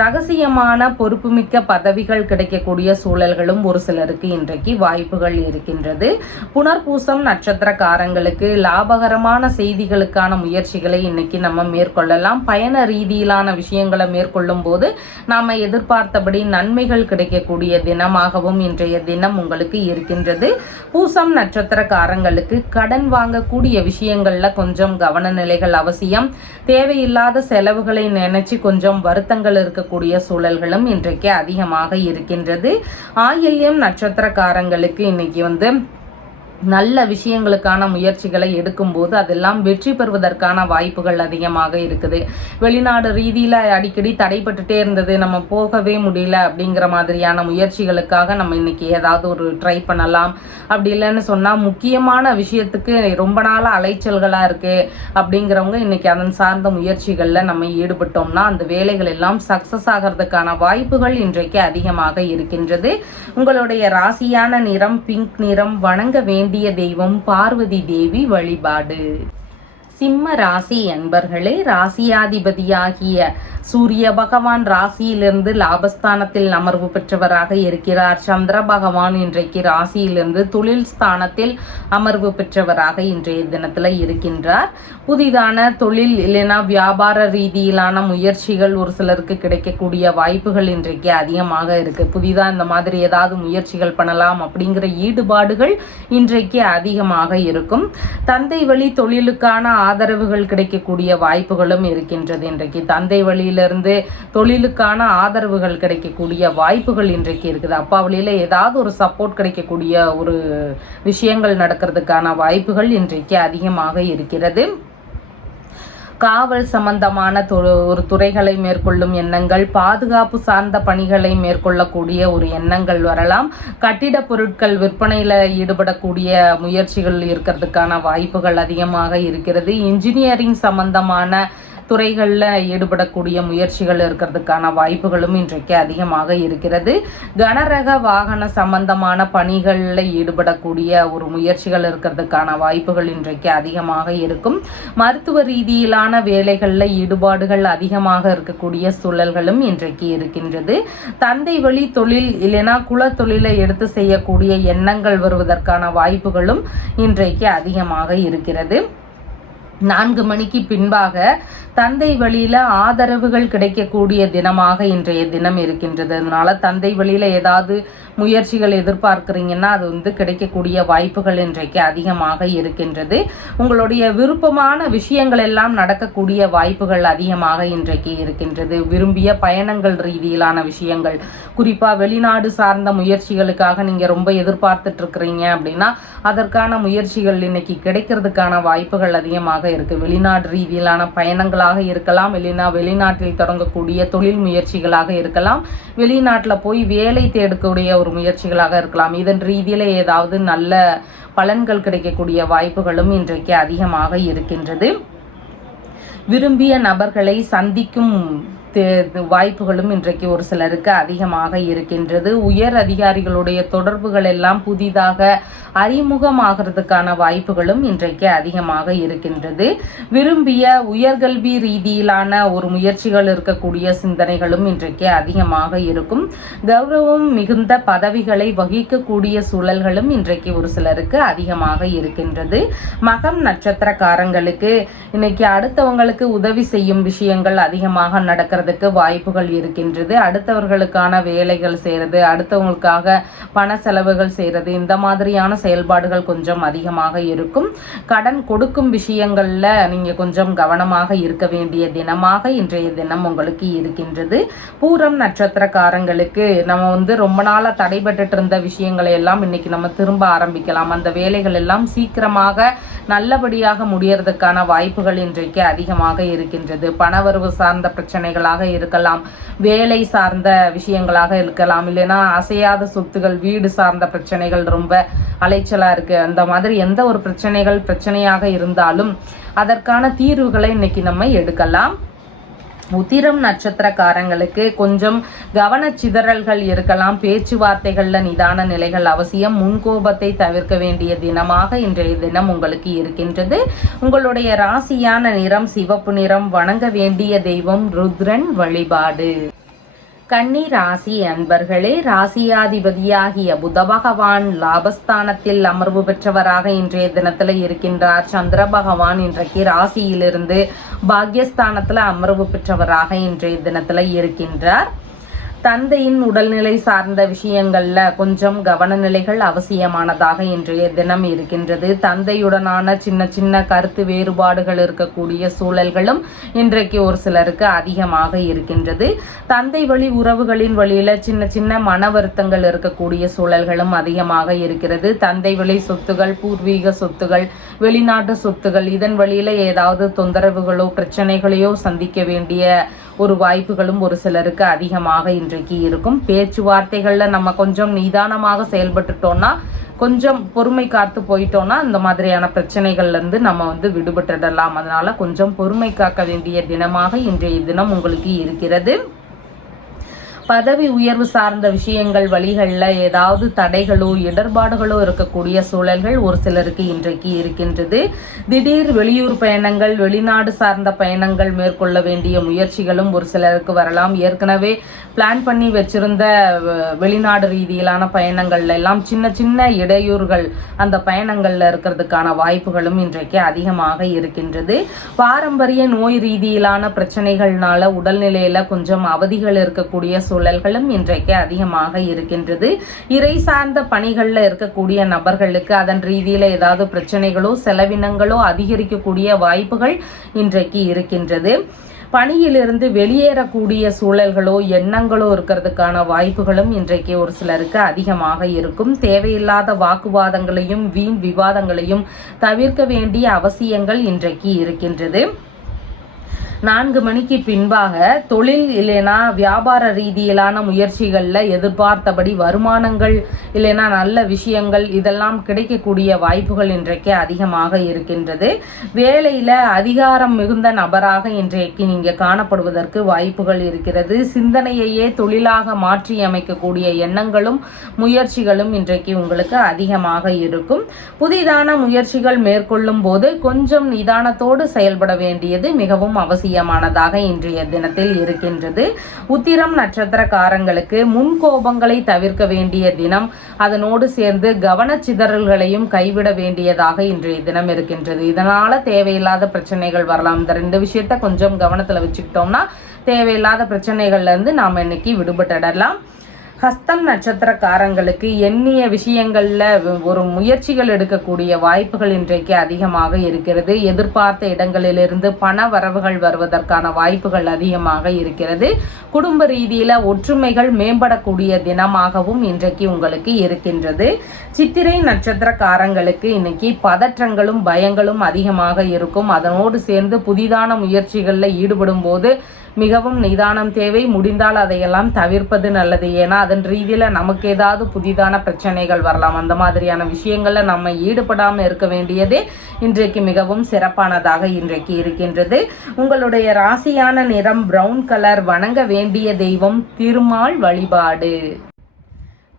ரகசியமான பொறுப்புமிக்க பதவிகள் கிடைக்கக்கூடிய சூழல்களும் ஒரு சிலருக்கு இன்றைக்கு வாய்ப்புகள் இருக்கின்றது. புனர்பூசம் நட்சத்திரக்காரங்களுக்கு லாபகரமான செய்திகளுக்கான முயற்சிகளை இன்னைக்கு நம்ம மேற்கொள்ளலாம். பயண ரீதியிலான விஷயங்களை மேற்கொள்ளும் போது நாம் எதிர்பார்த்தபடி நன்மைகள் கிடைக்கக்கூடிய தினமாகவும் இன்றைய தினம் உங்களுக்கு இருக்கின்றது. பூசம் நட்சத்திரக்காரங்களுக்கு கடன் வாங்கக்கூடிய விஷயங்கள்ல கொஞ்சம் கவன நிலைகள் அவசியம். தேவையில்லாத செலவுகளை நினைச்சு கொஞ்சம் வருத்தங்கள் இருக்கக்கூடிய சூழல்களும் இன்றைக்கு அதிகமாக இருக்கின்றது. ஆயில்யம் நட்சத்திரக்காரங்களுக்கு இன்னைக்கு நல்ல விஷயங்களுக்கான முயற்சிகளை எடுக்கும்போது அதெல்லாம் வெற்றி பெறுவதற்கான வாய்ப்புகள் அதிகமாக இருக்குது. வெளிநாடு ரீதியில் அடிக்கடி தடைப்பட்டுட்டே இருந்தது, நம்ம போகவே முடியல அப்படிங்கிற மாதிரியான முயற்சிகளுக்காக நம்ம இன்னைக்கு ஏதாவது ஒரு ட்ரை பண்ணலாம். அப்படி இல்லைன்னு சொன்னால் முக்கியமான விஷயத்துக்கு ரொம்ப நாளாக அலைச்சல்களாக இருக்குது அப்படிங்கிறவங்க இன்னைக்கு அதன் சார்ந்த முயற்சிகளில் நம்ம ஈடுபட்டோம்னா அந்த வேலைகள் எல்லாம் சக்ஸஸ் ஆகிறதுக்கான வாய்ப்புகள் இன்றைக்கு அதிகமாக இருக்கின்றது. உங்களுடைய ராசியான நிறம் பிங்க் நிறம். வணங்க வேண்டிய தெய்வம் பார்வதி தேவி வழிபாடு. சிம்ம ராசி என்பர்களே, ராசியாதிபதியாகிய சூரிய பகவான் ராசியிலிருந்து லாபஸ்தானத்தில் அமர்வு பெற்றவராக இருக்கிறார். சந்திர பகவான் இன்றைக்கு ராசியிலிருந்து தொழில் ஸ்தானத்தில் அமர்வு பெற்றவராக இன்றைய தினத்துல இருக்கின்றார். புதிதான தொழில் இல்லைன்னா வியாபார ரீதியிலான முயற்சிகள் ஒரு சிலருக்கு கிடைக்கக்கூடிய வாய்ப்புகள் இன்றைக்கு அதிகமாக இருக்கு. புதிதா இந்த மாதிரி ஏதாவது முயற்சிகள் பண்ணலாம் அப்படிங்கிற ஈடுபாடுகள் இன்றைக்கு அதிகமாக இருக்கும். தந்தை வழி தொழிலுக்கான ஆதரவுகள் கிடைக்கக்கூடிய வாய்ப்புகளும் இருக்கின்றது. இன்றைக்கு தந்தை வழியிலிருந்து தொழிலுக்கான ஆதரவுகள் கிடைக்கக்கூடிய வாய்ப்புகள் இன்றைக்கு இருக்குது. அப்பா வழியில ஏதாவது ஒரு சப்போர்ட் கிடைக்கக்கூடிய ஒரு விஷயங்கள் நடக்கிறதுக்கான வாய்ப்புகள் இன்றைக்கு அதிகமாக இருக்கிறது. காவல் சம்பந்தமான ஒரு துறைகளை மேற்கொள்ளும் எண்ணங்கள், பாதுகாப்பு சார்ந்த பணிகளை மேற்கொள்ளக்கூடிய ஒரு எண்ணங்கள் வரலாம். கட்டிட பொருட்கள் விற்பனையில் ஈடுபடக்கூடிய முயற்சிகள் இருக்கிறதுக்கான வாய்ப்புகள் அதிகமாக இருக்கிறது. இன்ஜினியரிங் சம்பந்தமான துறைகளில் ஈடுபடக்கூடிய முயற்சிகள் இருக்கிறதுக்கான வாய்ப்புகளும் இன்றைக்கு அதிகமாக இருக்கிறது. கனரக வாகன சம்பந்தமான பணிகளில் ஈடுபடக்கூடிய ஒரு முயற்சிகள் இருக்கிறதுக்கான வாய்ப்புகள் இன்றைக்கு அதிகமாக இருக்கும். மருத்துவ ரீதியிலான வேலைகளில் ஈடுபாடுகள் அதிகமாக இருக்கக்கூடிய சூழல்களும் இன்றைக்கு இருக்கின்றது. தந்தை வழி தொழில் இல்லைனா குல தொழிலை எடுத்து செய்யக்கூடிய எண்ணங்கள் வருவதற்கான வாய்ப்புகளும் இன்றைக்கு அதிகமாக இருக்கிறது. 4 மணிக்கு பின்பாக தந்தை வழியில ஆதரவுகள் கிடைக்கக்கூடிய தினமாக இன்றைய தினம் இருக்கின்றது. அதனால தந்தை வழியில ஏதாவது முயற்சிகள் எதிர்பார்க்கிறீங்கன்னா அது கிடைக்கக்கூடிய வாய்ப்புகள் இன்றைக்கு அதிகமாக இருக்கின்றது. உங்களுடைய விருப்பமான விஷயங்கள் எல்லாம் நடக்கக்கூடிய வாய்ப்புகள் அதிகமாக இன்றைக்கு இருக்கின்றது. விரும்பிய பயணங்கள் ரீதியிலான விஷயங்கள், குறிப்பா வெளிநாடு சார்ந்த முயற்சிகளுக்காக நீங்க ரொம்ப எதிர்பார்த்துட்டு இருக்கிறீங்க அப்படின்னா அதற்கான முயற்சிகள் இன்னைக்கு கிடைக்கிறதுக்கான வாய்ப்புகள் அதிகமாக இருக்கு. வெளிநாடு ரீதியிலான பயணங்களாக இருக்கலாம், இல்லைன்னா வெளிநாட்டில் தொடங்கக்கூடிய தொழில் முயற்சிகளாக இருக்கலாம், வெளிநாட்டில் போய் வேலை தேடக்கூடிய ஒரு முயற்சிகளாக இருக்கலாம். இதன் ரீதியில ஏதாவது நல்ல பலன்கள் கிடைக்கக்கூடிய வாய்ப்புகளும் இன்றைக்கு அதிகமாக இருக்கின்றது. விரும்பிய நபர்களை சந்திக்கும் வாய்ப்புகளும் இன்றைக்கு ஒரு சிலருக்கு அதிகமாக இருக்கின்றது. உயர் அதிகாரிகளுடைய தொடர்புகள் எல்லாம் புதிதாக அறிமுகமாகிறதுக்கான வாய்ப்புகளும் இன்றைக்கு அதிகமாக இருக்கின்றது. விரும்பிய உயர்கல்வி ரீதியிலான ஒரு முயற்சிகள் இருக்கக்கூடிய சிந்தனைகளும் இன்றைக்கு அதிகமாக இருக்கும். கௌரவம் மிகுந்த பதவிகளை வகிக்கக்கூடிய சூழல்களும் இன்றைக்கு ஒரு சிலருக்கு அதிகமாக இருக்கின்றது. மகம் நட்சத்திரக்காரங்களுக்கு இன்னைக்கு அடுத்தவங்களுக்கு உதவி செய்யும் விஷயங்கள் அதிகமாக நடக்கிறது. இருக்கிறதுக்கு வாய்ப்புகள் இருக்கின்றது. அடுத்தவர்களுக்கான வேலைகள் செய்கிறது, அடுத்தவங்களுக்காக பண செலவுகள் செய்கிறது, இந்த மாதிரியான செயல்பாடுகள் கொஞ்சம் அதிகமாக இருக்கும். கடன் கொடுக்கும் விஷயங்கள்ல நீங்க கொஞ்சம் கவனமாக இருக்க வேண்டிய தினமாக இன்றைய தினம் உங்களுக்கு இருக்கின்றது. பூரம் நட்சத்திரக்காரங்களுக்கு நம்ம ரொம்ப நாளா தடைபட்டு இருந்த விஷயங்களை எல்லாம் இன்னைக்கு நம்ம திரும்ப ஆரம்பிக்கலாம். அந்த வேலைகள் எல்லாம் சீக்கிரமாக நல்லபடியாக முடியறதுக்கான வாய்ப்புகள் இன்றைக்கு அதிகமாக இருக்கின்றது. பணவரவு சார்ந்த பிரச்சனைகளாக இருக்கலாம், வேலை சார்ந்த விஷயங்களாக இருக்கலாம், இல்லைன்னா அசையாத சொத்துகள், வீடு சார்ந்த பிரச்சனைகள் ரொம்ப அலைச்சலா இருக்கு. அந்த மாதிரி எந்த ஒரு பிரச்சனையாக இருந்தாலும் அதற்கான தீர்வுகளை இன்னைக்கு நம்ம எடுக்கலாம். உத்திரம் நட்சத்திரக்காரங்களுக்கு கொஞ்சம் கவனச்சிதறல்கள் இருக்கலாம். பேச்சுவார்த்தைகள்ல நிதான நிலைகள் அவசியம். முன்கோபத்தை தவிர்க்க வேண்டிய தினமாக இன்றைய தினம் உங்களுக்கு இருக்கின்றது. உங்களுடைய ராசியான நிறம் சிவப்பு நிறம். வணங்க வேண்டிய தெய்வம் ருத்ரன் வழிபாடு. கன்னி ராசி அன்பர்களே, ராசியாதிபதியாகிய புத பகவான் லாபஸ்தானத்தில் அமர்வு பெற்றவராக இன்றைய தினத்துல இருக்கின்றார். சந்திர பகவான் இன்றைக்கு ராசியிலிருந்து பாக்யஸ்தானத்துல அமர்வு பெற்றவராக இன்றைய தினத்துல இருக்கின்றார். தந்தையின் உடல்நிலை சார்ந்த விஷயங்கள்ல கொஞ்சம் கவனநிலைகள் அவசியமானதாக இன்றைய தினம் இருக்கின்றது. தந்தையுடனான சின்ன சின்ன கருத்து வேறுபாடுகள் இருக்கக்கூடிய சூழல்களும் இன்றைக்கு ஒரு சிலருக்கு அதிகமாக இருக்கின்றது. தந்தை வழி உறவுகளின் வழியில சின்ன சின்ன மன வருத்தங்கள் இருக்கக்கூடிய சூழல்களும் அதிகமாக இருக்கிறது. தந்தை வழி சொத்துகள், பூர்வீக சொத்துகள், வெளிநாட்டு சொத்துகள், இதன் வழியில ஏதாவது தொந்தரவுகளோ பிரச்சனைகளையோ சந்திக்க வேண்டிய ஒரு வாய்ப்புகளும் ஒரு சிலருக்கு அதிகமாக இன்றைக்கு இருக்கும். பேச்சுவார்த்தைகள்ல நம்ம கொஞ்சம் நிதானமாக செயல்பட்டுட்டோம்னா, கொஞ்சம் பொறுமை காத்து போயிட்டோம்னா இந்த மாதிரியான பிரச்சனைகள்ல இருந்து நம்ம விடுபட்டுடலாம். அதனால கொஞ்சம் பொறுமை காக்க வேண்டிய தினமாக இன்றைய தினம் உங்களுக்கு இருக்கிறது. பதவி உயர்வு சார்ந்த விஷயங்கள் வழிகளில் ஏதாவது தடைகளோ இடர்பாடுகளோ இருக்கக்கூடிய சூழல்கள் ஒரு சிலருக்கு இன்றைக்கு இருக்கின்றது. திடீர் வெளியூர் பயணங்கள், வெளிநாடு சார்ந்த பயணங்கள் மேற்கொள்ள வேண்டிய முயற்சிகளும் ஒரு சிலருக்கு வரலாம். ஏற்கனவே பிளான் பண்ணி வச்சிருந்த வெளிநாடு ரீதியிலான பயணங்கள்ல எல்லாம் சின்ன சின்ன இடையூறுகள் அந்த பயணங்கள்ல இருக்கிறதுக்கான வாய்ப்புகளும் இன்றைக்கு அதிகமாக இருக்கின்றது. பாரம்பரிய நோய் ரீதியிலான பிரச்சனைகள்னால உடல்நிலையில கொஞ்சம் அவதிகள் இருக்கக்கூடிய சூழல்களும் இன்றைக்கு அதிகமாக இருக்கின்றது. இறை சார்ந்த பணிகள்ல இருக்கக்கூடிய நபர்களுக்கு அதன் ரீதியில ஏதாவது பிரச்சனைகளோ செலவினங்களோ அதிகரிக்கக்கூடிய வாய்ப்புகள் இன்றைக்கு இருக்கின்றது. பணியிலிருந்து வெளியேறக்கூடிய சூழல்களோ எண்ணங்களோ இருக்கிறதுக்கான வாய்ப்புகளும் இன்றைக்கு ஒரு சிலருக்கு அதிகமாக இருக்கும். தேவையில்லாத வாக்குவாதங்களையும் வீண் விவாதங்களையும் தவிர்க்க வேண்டிய அவசியங்கள் இன்றைக்கு இருக்கின்றது. 4 மணிக்கு பின்பாக தொழில் இல்லைனா வியாபார ரீதியிலான முயற்சிகளில் எதிர்பார்த்தபடி வருமானங்கள் இல்லைனா நல்ல விஷயங்கள் இதெல்லாம் கிடைக்கக்கூடிய வாய்ப்புகள் இன்றைக்கு அதிகமாக இருக்கின்றது. வேலையில் அதிகாரம் மிகுந்த நபராக இன்றைக்கு நீங்கள் காணப்படுவதற்கு வாய்ப்புகள் இருக்கிறது. சிந்தனையையே தொழிலாக மாற்றி அமைக்கக்கூடிய எண்ணங்களும் முயற்சிகளும் இன்றைக்கு உங்களுக்கு அதிகமாக இருக்கும். புதிதான முயற்சிகள் மேற்கொள்ளும் போது கொஞ்சம் நிதானத்தோடு செயல்பட வேண்டியது மிகவும் அவசியமானதாக இன்றைய தினத்தில் இருக்கின்றது. உத்திரம் நட்சத்திரக்காரங்களுக்கு முன்கோபங்களை தவிர்க்க வேண்டிய தினம். அதனோடு சேர்ந்து கவனச்சிதறல்களையும் கைவிட வேண்டியதாக இன்றைய தினம் இருக்கின்றது. இதனால தேவையில்லாத பிரச்சனைகள் வரலாம். இந்த 2 விஷயத்த கொஞ்சம் கவனத்துல வச்சுக்கிட்டோம்னா தேவையில்லாத பிரச்சனைகள்ல இருந்து நாம இன்னைக்கு விடுபட்டுடலாம். ஹஸ்தம் நட்சத்திரக்காரங்களுக்கு எண்ணிய விஷயங்கள்ல ஒரு முயற்சிகள் எடுக்கக்கூடிய வாய்ப்புகள் இன்றைக்கு அதிகமாக இருக்கிறது. எதிர்பார்த்த இடங்களிலிருந்து பண வரவுகள் வருவதற்கான வாய்ப்புகள் அதிகமாக இருக்கிறது. குடும்ப ரீதியில ஒற்றுமைகள் மேம்படக்கூடிய தினமாகவும் இன்றைக்கு உங்களுக்கு இருக்கின்றது. சித்திரை நட்சத்திரக்காரங்களுக்கு இன்னைக்கு பதற்றங்களும் பயங்களும் அதிகமாக இருக்கும். அதனோடு சேர்ந்து புதிதான முயற்சிகளில் ஈடுபடும் போது மிகவும் நிதானம் தேவை. முடிந்தால் அதையெல்லாம் தவிர்ப்பது நல்லது. ஏன்னா அதன் ரீதியில நமக்கு ஏதாவது புதிதான பிரச்சனைகள் வரலாம். அந்த மாதிரியான விஷயங்கள்ல நம்ம ஈடுபடாமல் இருக்க வேண்டியதே இன்றைக்கு மிகவும் சிறப்பானதாக இன்றைக்கு இருக்கின்றது. உங்களுடைய ராசியான நிறம் பிரவுன் கலர். வணங்க வேண்டிய தெய்வம் திருமால் வழிபாடு.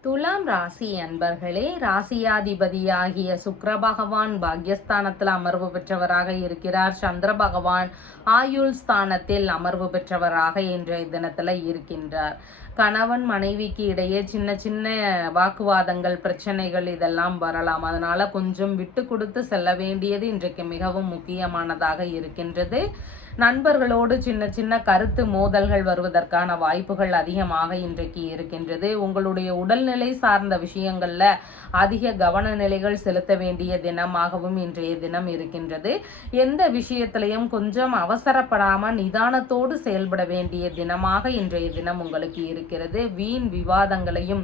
துலாம் ராசி அன்பர்களே, ராசியாதிபதியாகிய சுக்கிர பகவான் பாக்யஸ்தானத்தில் அமர்வு பெற்றவராக இருக்கிறார். சந்திர பகவான் ஆயுள் ஸ்தானத்தில் அமர்வு பெற்றவராக இன்றைய தினத்துல இருக்கின்றார். கணவன் மனைவிக்கு இடையே சின்ன சின்ன வாக்குவாதங்கள், பிரச்சனைகள் இதெல்லாம் வரலாம். அதனால கொஞ்சம் விட்டு கொடுத்து செல்ல வேண்டியது இன்றைக்கு மிகவும் முக்கியமானதாக இருக்கின்றது. நண்பர்களோடு சின்ன சின்ன கருத்து மோதல்கள் வருவதற்கான வாய்ப்புகள் அதிகமாக இன்றைக்கு இருக்கின்றது. உங்களுடைய உடல்நிலை சார்ந்த விஷயங்கள்ல அதிக கவன நிலைகள் செலுத்த வேண்டிய தினமாகவும் இன்றைய தினம் இருக்கின்றது. எந்த விஷயத்திலையும் கொஞ்சம் அவசரப்படாம நிதானத்தோடு செயல்பட வேண்டிய தினமாக இன்றைய தினம் உங்களுக்கு இருக்கிறது. வீண் விவாதங்களையும்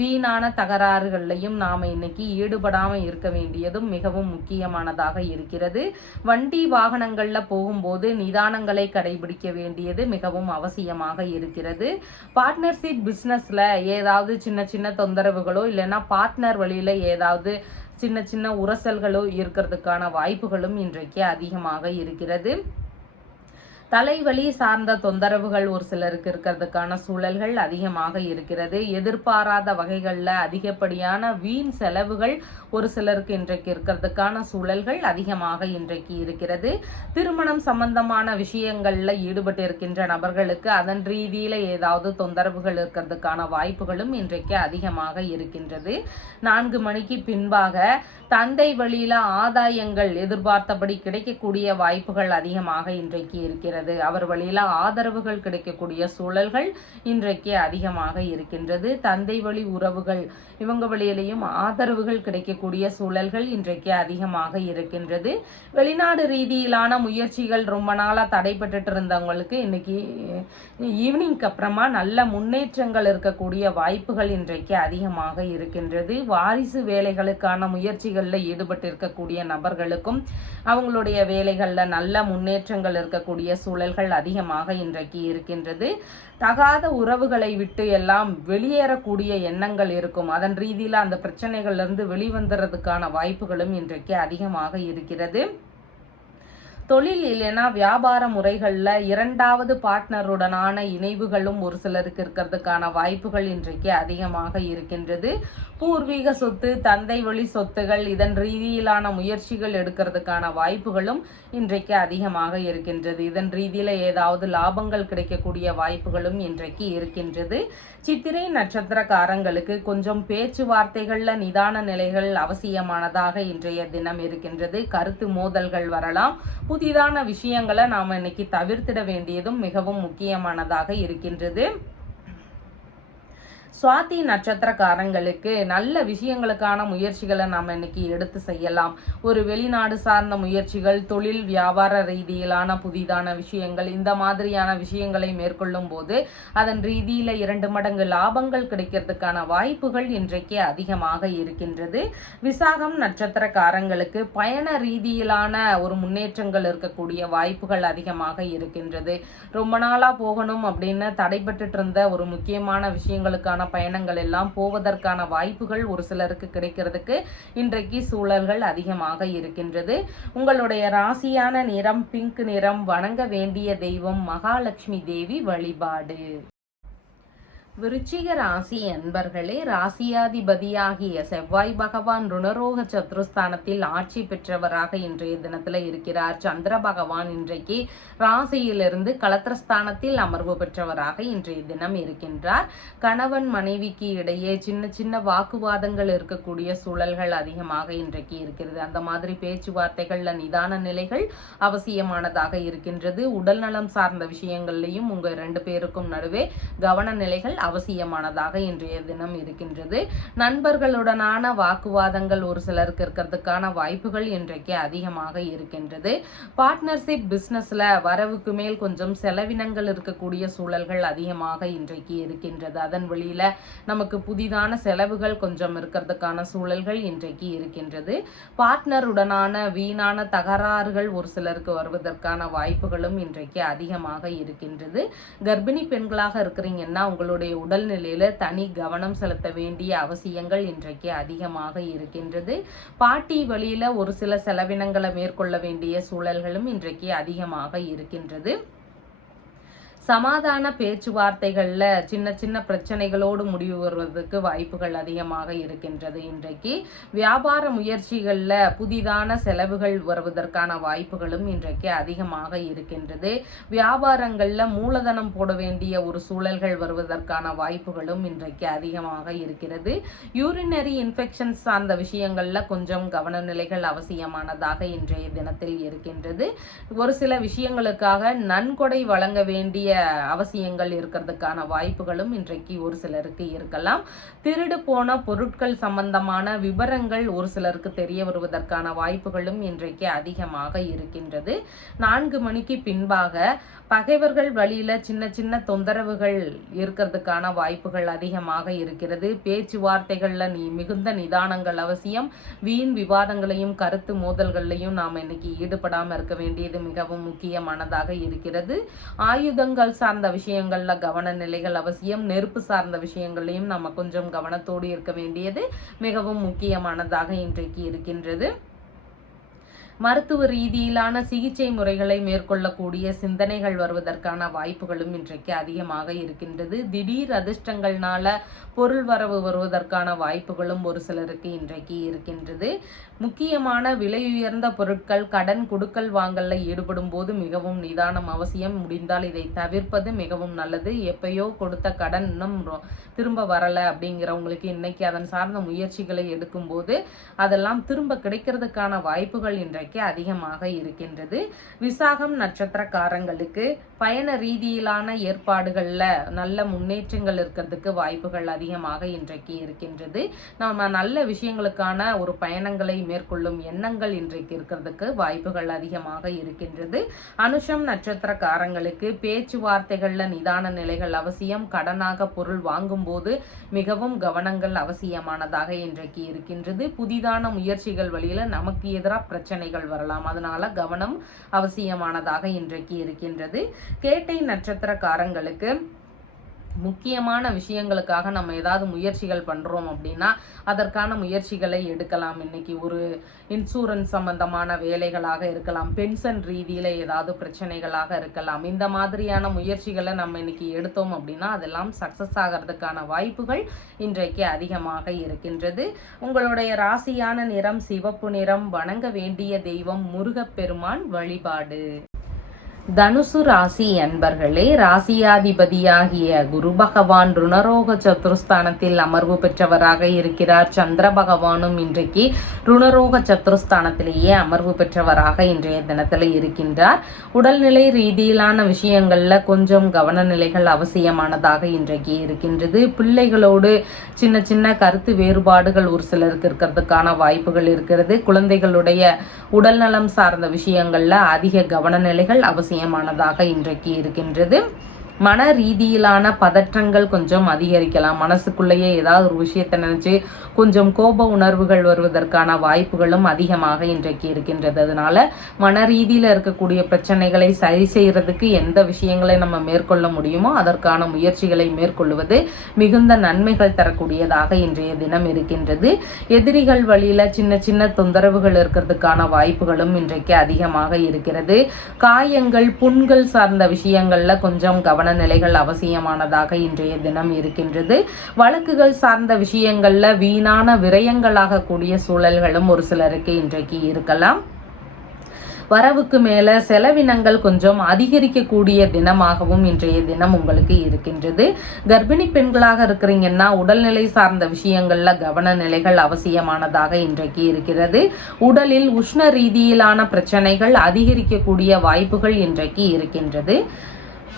வீணான தகராறுகளையும் நாம இன்னைக்கு ஈடுபடாம இருக்க வேண்டியதும் மிகவும் முக்கியமானதாக இருக்கிறது. வண்டி வாகனங்கள்ல போகும்போது நிதானங்களை கடைபிடிக்க வேண்டியது மிகவும் அவசியமாக இருக்கிறது. பார்ட்னர்ஷிப் பிசினஸ்ல ஏதாவது சின்ன சின்ன தொந்தரவுகளோ இல்லைன்னா பார்ட்னர் வழியில ஏதாவது சின்ன சின்ன உரசல்களோ இருக்கிறதுக்கான வாய்ப்புகளும் இன்றைக்கு அதிகமாக இருக்கிறது. தலைவலி சார்ந்த தொந்தரவுகள் ஒரு சிலருக்கு இருக்கிறதுக்கான சூழல்கள் அதிகமாக இருக்கிறது. எதிர்பாராத வகைகளில் அதிகப்படியான வீண் செலவுகள் ஒரு சிலருக்கு இன்றைக்கு இருக்கிறதுக்கான சூழல்கள் அதிகமாக இன்றைக்கு இருக்கிறது. திருமணம் சம்பந்தமான விஷயங்களில் ஈடுபட்டு இருக்கின்ற நபர்களுக்கு அதன் ரீதியில் ஏதாவது தொந்தரவுகள் இருக்கிறதுக்கான வாய்ப்புகளும் இன்றைக்கு அதிகமாக இருக்கின்றது. 4 மணிக்கு பின்பாக தந்தை வழியில ஆதாயங்கள் எதிர்பார்த்தபடி கிடைக்கக்கூடிய வாய்ப்புகள் அதிகமாக இன்றைக்கு இருக்கிறது. அவர் வழியில ஆதரவுகள் கிடைக்கக்கூடிய சூழல்கள் இன்றைக்கு அதிகமாக இருக்கின்றது. தந்தை வழி உறவுகள் இவங்க வழியிலையும் ஆதரவுகள் கிடைக்கக்கூடிய சூழல்கள் இன்றைக்கு அதிகமாக இருக்கின்றது. வெளிநாடு ரீதியிலான முயற்சிகள் ரொம்ப நாளா தடைபட்டு இருந்தவங்களுக்கு இன்னைக்கு ஈவினிங்க்கு அப்புறமா நல்ல முன்னேற்றங்கள் இருக்கக்கூடிய வாய்ப்புகள் இன்றைக்கு அதிகமாக இருக்கின்றது. வாரிசு வேலைகளுக்கான முயற்சிகளில் ஈடுபட்டு இருக்கக்கூடிய நபர்களுக்கும் அவங்களுடைய வேலைகளில் நல்ல முன்னேற்றங்கள் இருக்கக்கூடிய சூழல்கள் அதிகமாக இன்றைக்கு இருக்கின்றது. தகாத உறவுகளை விட்டு எல்லாம் வெளியேறக்கூடிய எண்ணங்கள் இருக்கும். அதன் ரீதியில் அந்த பிரச்சனைகள்ல இருந்து வெளிவந்துறதுக்கான வாய்ப்புகளும் இன்றைக்கு அதிகமாக இருக்கிறது. தொழில் இல்லைன்னா வியாபார முறைகளில் 2வது பார்ட்னருடனான இணைவுகளும் ஒரு சிலருக்கு இருக்கிறதுக்கான வாய்ப்புகள் இன்றைக்கு அதிகமாக இருக்கின்றது. பூர்வீக சொத்து, தந்தை வழி சொத்துகள் இதன் ரீதியிலான முயற்சிகள் எடுக்கிறதுக்கான வாய்ப்புகளும் இன்றைக்கு அதிகமாக இருக்கின்றது. இதன் ரீதியில் ஏதாவது லாபங்கள் கிடைக்கக்கூடிய வாய்ப்புகளும் இன்றைக்கு இருக்கின்றது. சித்திரை நட்சத்திரக்காரங்களுக்கு கொஞ்சம் பேச்சுவார்த்தைகளில் நிதான நிலைகள் அவசியமானதாக இன்றைய தினம் இருக்கின்றது. கருத்து மோதல்கள் வரலாம். புதிதான விஷயங்களை நாம் இன்னைக்கு தவிர்த்திட வேண்டியதும் மிகவும் முக்கியமானதாக இருக்கின்றது. சுவாதி நட்சத்திரக்காரங்களுக்கு நல்ல விஷயங்களுக்கான முயற்சிகளை நாம் இன்னைக்கு எடுத்து செய்யலாம். ஒரு வெளிநாடு சார்ந்த முயற்சிகள், தொழில் வியாபார ரீதியிலான புதிதான விஷயங்கள், இந்த மாதிரியான விஷயங்களை மேற்கொள்ளும் போது அதன் ரீதியில 2 மடங்கு லாபங்கள் கிடைக்கிறதுக்கான வாய்ப்புகள் இன்றைக்கு அதிகமாக இருக்கின்றது. விசாகம் நட்சத்திரக்காரங்களுக்கு பயண ரீதியிலான ஒரு முன்னேற்றங்கள் இருக்கக்கூடிய வாய்ப்புகள் அதிகமாக இருக்கின்றது. ரொம்ப நாளா போகணும் அப்படின்னு தடைபட்டு இருந்த ஒரு முக்கியமான விஷயங்களுக்கான பயணங்கள் எல்லாம் போவதற்கான வாய்ப்புகள் ஒரு சிலருக்கு கிடைக்கிறதுக்கு இன்றைக்கு சூழல்கள் அதிகமாக இருக்கின்றது. உங்களுடைய ராசியான நிறம் பிங்க் நிறம். வணங்க வேண்டிய தெய்வம் மகாலட்சுமி தேவி வழிபாடு. விருச்சிக ராசி அன்பர்களே, ராசியாதிபதியாகிய செவ்வாய் பகவான் ருணரோக சத்ருஸ்தானத்தில் ஆட்சி பெற்றவராக இன்றைய தினத்துல இருக்கிறார். சந்திர பகவான் இன்றைக்கு ராசியிலிருந்து களத்திரஸ்தானத்தில் அமர்வு பெற்றவராக இன்றைய தினம் இருக்கின்றார். கணவன் மனைவிக்கு இடையே சின்ன சின்ன வாக்குவாதங்கள் இருக்கக்கூடிய சூழல்கள் அதிகமாக இன்றைக்கு இருக்கிறது. அந்த மாதிரி பேச்சுவார்த்தைகள்ல நிதான நிலைகள் அவசியமானதாக இருக்கின்றது. உடல் நலம் சார்ந்த விஷயங்கள்லையும் உங்க 2 பேருக்கும் நடுவே கவன நிலைகள் அவசியமானதாக இன்றைய தினம் இருக்கின்றது. நண்பர்களுடனான வாக்குவாதங்கள் ஒரு சிலருக்கு இருக்கிறதுக்கான வாய்ப்புகள் இன்றைக்கு அதிகமாக இருக்கின்றது. பார்ட்னர்ஷிப் பிசினஸ்ல வரவுக்கு மேல் கொஞ்சம் செலவினங்கள் இருக்கக்கூடிய சூழல்கள் அதிகமாக இன்றைக்கு இருக்கின்றது. அதன் வழியில நமக்கு புதிதான செலவுகள் கொஞ்சம் இருக்கிறதுக்கான சூழல்கள் இன்றைக்கு இருக்கின்றது. பார்ட்னருடனான வீணான தகராறுகள் ஒரு சிலருக்கு வருவதற்கான வாய்ப்புகளும் இன்றைக்கு அதிகமாக இருக்கின்றது. கர்ப்பிணி பெண்களாக இருக்கிறீங்கன்னா உங்களுடைய உடல்நிலையில தனி கவனம் செலுத்த வேண்டிய அவசியங்கள் இன்றைக்கு அதிகமாக இருக்கின்றது. பாட்டி வழியில ஒரு சில செலவினங்களை மேற்கொள்ள வேண்டிய சூழல்களும் இன்றைக்கு அதிகமாக இருக்கின்றது. சமாதான பேச்சுவார்த்தைகளில் சின்ன சின்ன பிரச்சனைகளோடு முடிவு வருவதற்கு வாய்ப்புகள் அதிகமாக இருக்கின்றது. இன்றைக்கு வியாபார முயற்சிகளில் புதிதான செலவுகள் வருவதற்கான வாய்ப்புகளும் இன்றைக்கு அதிகமாக இருக்கின்றது. வியாபாரங்களில் மூலதனம் போட வேண்டிய ஒரு சூழல்கள் வருவதற்கான வாய்ப்புகளும் இன்றைக்கு அதிகமாக இருக்கிறது. யூரினரி இன்ஃபெக்ஷன்ஸ் சார்ந்த விஷயங்களில் கொஞ்சம் கவனநிலைகள் அவசியமானதாக இன்றைய தினத்தில் இருக்கின்றது. ஒரு சில விஷயங்களுக்காக நன்கொடை வழங்க வேண்டிய அவசியங்கள் இருக்கிறதுக்கான வாய்ப்புகளும் இன்றைக்கு ஒரு சிலருக்கு இருக்கலாம். திருடு போன பொருட்கள் சம்பந்தமான விவரங்கள் ஒரு சிலருக்கு தெரிய வருவதற்கான வாய்ப்புகளும் இன்றைக்கு அதிகமாக இருக்கின்றது. 4 மணிக்கு பின்பாக பகைவர்கள் வழியில சின்ன சின்ன தொந்தரவுகள் இருக்கிறதுக்கான வாய்ப்புகள் அதிகமாக இருக்கிறது. பேச்சுவார்த்தைகள்ல மிகுந்த நிதானங்கள் அவசியம். வீண் விவாதங்களையும் கருத்து மோதல்களையும் நாம் இன்னைக்கு ஈடுபடாம இருக்க வேண்டியது மிகவும் முக்கியமானதாக இருக்கிறது. ஆயுதங்கள் சார்ந்த விஷயங்கள்ல கவன நிலைகள் அவசியம். நெருப்பு சார்ந்த விஷயங்களையும் நம்ம கொஞ்சம் கவனத்தோடு இருக்க வேண்டியது மிகவும் முக்கியமானதாக இன்றைக்கு இருக்கின்றது. மருத்துவ ரீதியிலான சிகிச்சை முறைகளை மேற்கொள்ளக்கூடிய சிந்தனைகள் வருவதற்கான வாய்ப்புகளும் இன்றைக்கு அதிகமாக இருக்கின்றது. திடீர் அதிர்ஷ்டங்கள்னால பொருள் வரவு வருவதற்கான வாய்ப்புகளும் ஒரு சிலருக்கு இன்றைக்கு இருக்கின்றது. முக்கியமான விலையுயர்ந்த பொருட்கள் கடன் கொடுக்கல் வாங்கல்ல ஈடுபடும் போது மிகவும் நிதானம் அவசியம். முடிந்தால் இதை தவிர்ப்பது மிகவும் நல்லது. எப்பயோ கொடுத்த கடன் இன்னும் திரும்ப வரலை அப்படிங்கிறவங்களுக்கு இன்னைக்கு அதன் சார்ந்த முயற்சிகளை எடுக்கும் போது அதெல்லாம் திரும்ப கிடைக்கிறதுக்கான வாய்ப்புகள் இன்றைக்கு அதிகமாக இருக்கின்றது. விசாகம் நட்சத்திரக்காரங்களுக்கு பயண ரீதியிலான ஏற்பாடுகள்ல நல்ல முன்னேற்றங்கள் இருக்கிறதுக்கு வாய்ப்புகள் அதிகமாக இன்றைக்கு இருக்கின்றது. நம்ம நல்ல விஷயங்களுக்கான ஒரு பயணங்களை மேற்கொள்ளும் எண்ணங்கள் இன்றைக்கு இருக்கிறதுக்கு வாய்ப்புகள் அதிகமாக இருக்கின்றது. அனுஷம் நட்சத்திரக்காரங்களுக்கு பேச்சுவார்த்தைகள்ல நிதான நிலைகள் அவசியம். கடனாக பொருள் வாங்கும் போது மிகவும் கவனங்கள் அவசியமானதாக இன்றைக்கு இருக்கின்றது. புதிதான முயற்சிகள் வழியில நமக்கு எதிராக பிரச்சனைகள் வரலாம். அதனால கவனம் அவசியமானதாக இன்றைக்கு இருக்கின்றது. கேட்டை நட்சத்திரக்காரங்களுக்கு முக்கியமான விஷயங்களுக்காக நம்ம ஏதாவது முயற்சிகள் பண்றோம் அப்படின்னா அதற்கான முயற்சிகளை எடுக்கலாம். இன்னைக்கு ஒரு இன்சூரன்ஸ் சம்பந்தமான வேலைகளாக இருக்கலாம், பென்ஷன் ரீதியில ஏதாவது பிரச்சனைகளாக இருக்கலாம். இந்த மாதிரியான முயற்சிகளை நம்ம இன்னைக்கு எடுத்தோம் அப்படின்னா அதெல்லாம் சக்சஸ் ஆகிறதுக்கான வாய்ப்புகள் இன்றைக்கு அதிகமாக இருக்கின்றது. உங்களுடைய ராசியான நிறம் சிவப்பு நிறம். வணங்க வேண்டிய தெய்வம் முருகப்பெருமான் வழிபாடு. தனுசு ராசி அன்பர்களே, ராசியாதிபதியாகிய குரு பகவான் ருணரோக சத்துருஸ்தானத்தில் அமர்வு பெற்றவராக இருக்கிறார். சந்திர பகவானும் இன்றைக்கு ருணரோக சத்துருஸ்தானத்திலேயே அமர்வு பெற்றவராக இன்றைய தினத்தில் இருக்கின்றார். உடல்நிலை ரீதியிலான விஷயங்கள்ல கொஞ்சம் கவனநிலைகள் அவசியமானதாக இன்றைக்கு இருக்கின்றது. பிள்ளைகளோடு சின்ன சின்ன கருத்து வேறுபாடுகள் ஒரு சிலருக்கு இருக்கிறதுக்கான வாய்ப்புகள் இருக்கிறது. குழந்தைகளுடைய உடல்நலம் சார்ந்த விஷயங்கள்ல அதிக கவனநிலைகள் அவசியமானதாக இன்றைக்கு இருக்கின்றது. மன ரீதியிலான பதற்றங்கள் கொஞ்சம் அதிகரிக்கலாம். மனசுக்குள்ளேயே ஏதாவது ஒரு விஷயத்தை நினைச்சு கொஞ்சம் கோப உணர்வுகள் வருவதற்கான வாய்ப்புகளும் அதிகமாக இன்றைக்கு இருக்கின்றது. அதனால மன ரீதியில இருக்கக்கூடிய பிரச்சனைகளை சரி செய்யறதுக்கு எந்த விஷயங்களை நம்ம மேற்கொள்ள முடியுமோ அதற்கான முயற்சிகளை மேற்கொள்வது மிகுந்த நன்மைகள் தரக்கூடியதாக இன்றைய தினம் இருக்கின்றது. எதிரிகள் வழியில சின்ன சின்ன தொந்தரவுகள் இருக்கிறதுக்கான வாய்ப்புகளும் இன்றைக்கு அதிகமாக இருக்கிறது. காயங்கள் புண்கள் சார்ந்த விஷயங்கள்ல கொஞ்சம் நிலைகள் அவசியமானதாக இன்றைய தினம் இருக்கின்றது. வழக்குகள் சார்ந்த விஷயங்கள்ல வீணான விரயங்களாக கூடிய சூழல்களும் ஒரு சிலருக்கு இன்றைக்கு இருக்கலாம். வரவுக்கு மேல செலவினங்கள் கொஞ்சம் அதிகரிக்கக்கூடிய தினமாகவும் இன்றைய தினம் உங்களுக்கு இருக்கின்றது. கர்ப்பிணி பெண்களாக இருக்கிறீங்கன்னா உடல்நிலை சார்ந்த விஷயங்கள்ல கவன நிலைகள் அவசியமானதாக இன்றைக்கு இருக்கிறது. உடலில் உஷ்ண ரீதியிலான பிரச்சனைகள் அதிகரிக்கக்கூடிய வாய்ப்புகள் இன்றைக்கு இருக்கின்றது.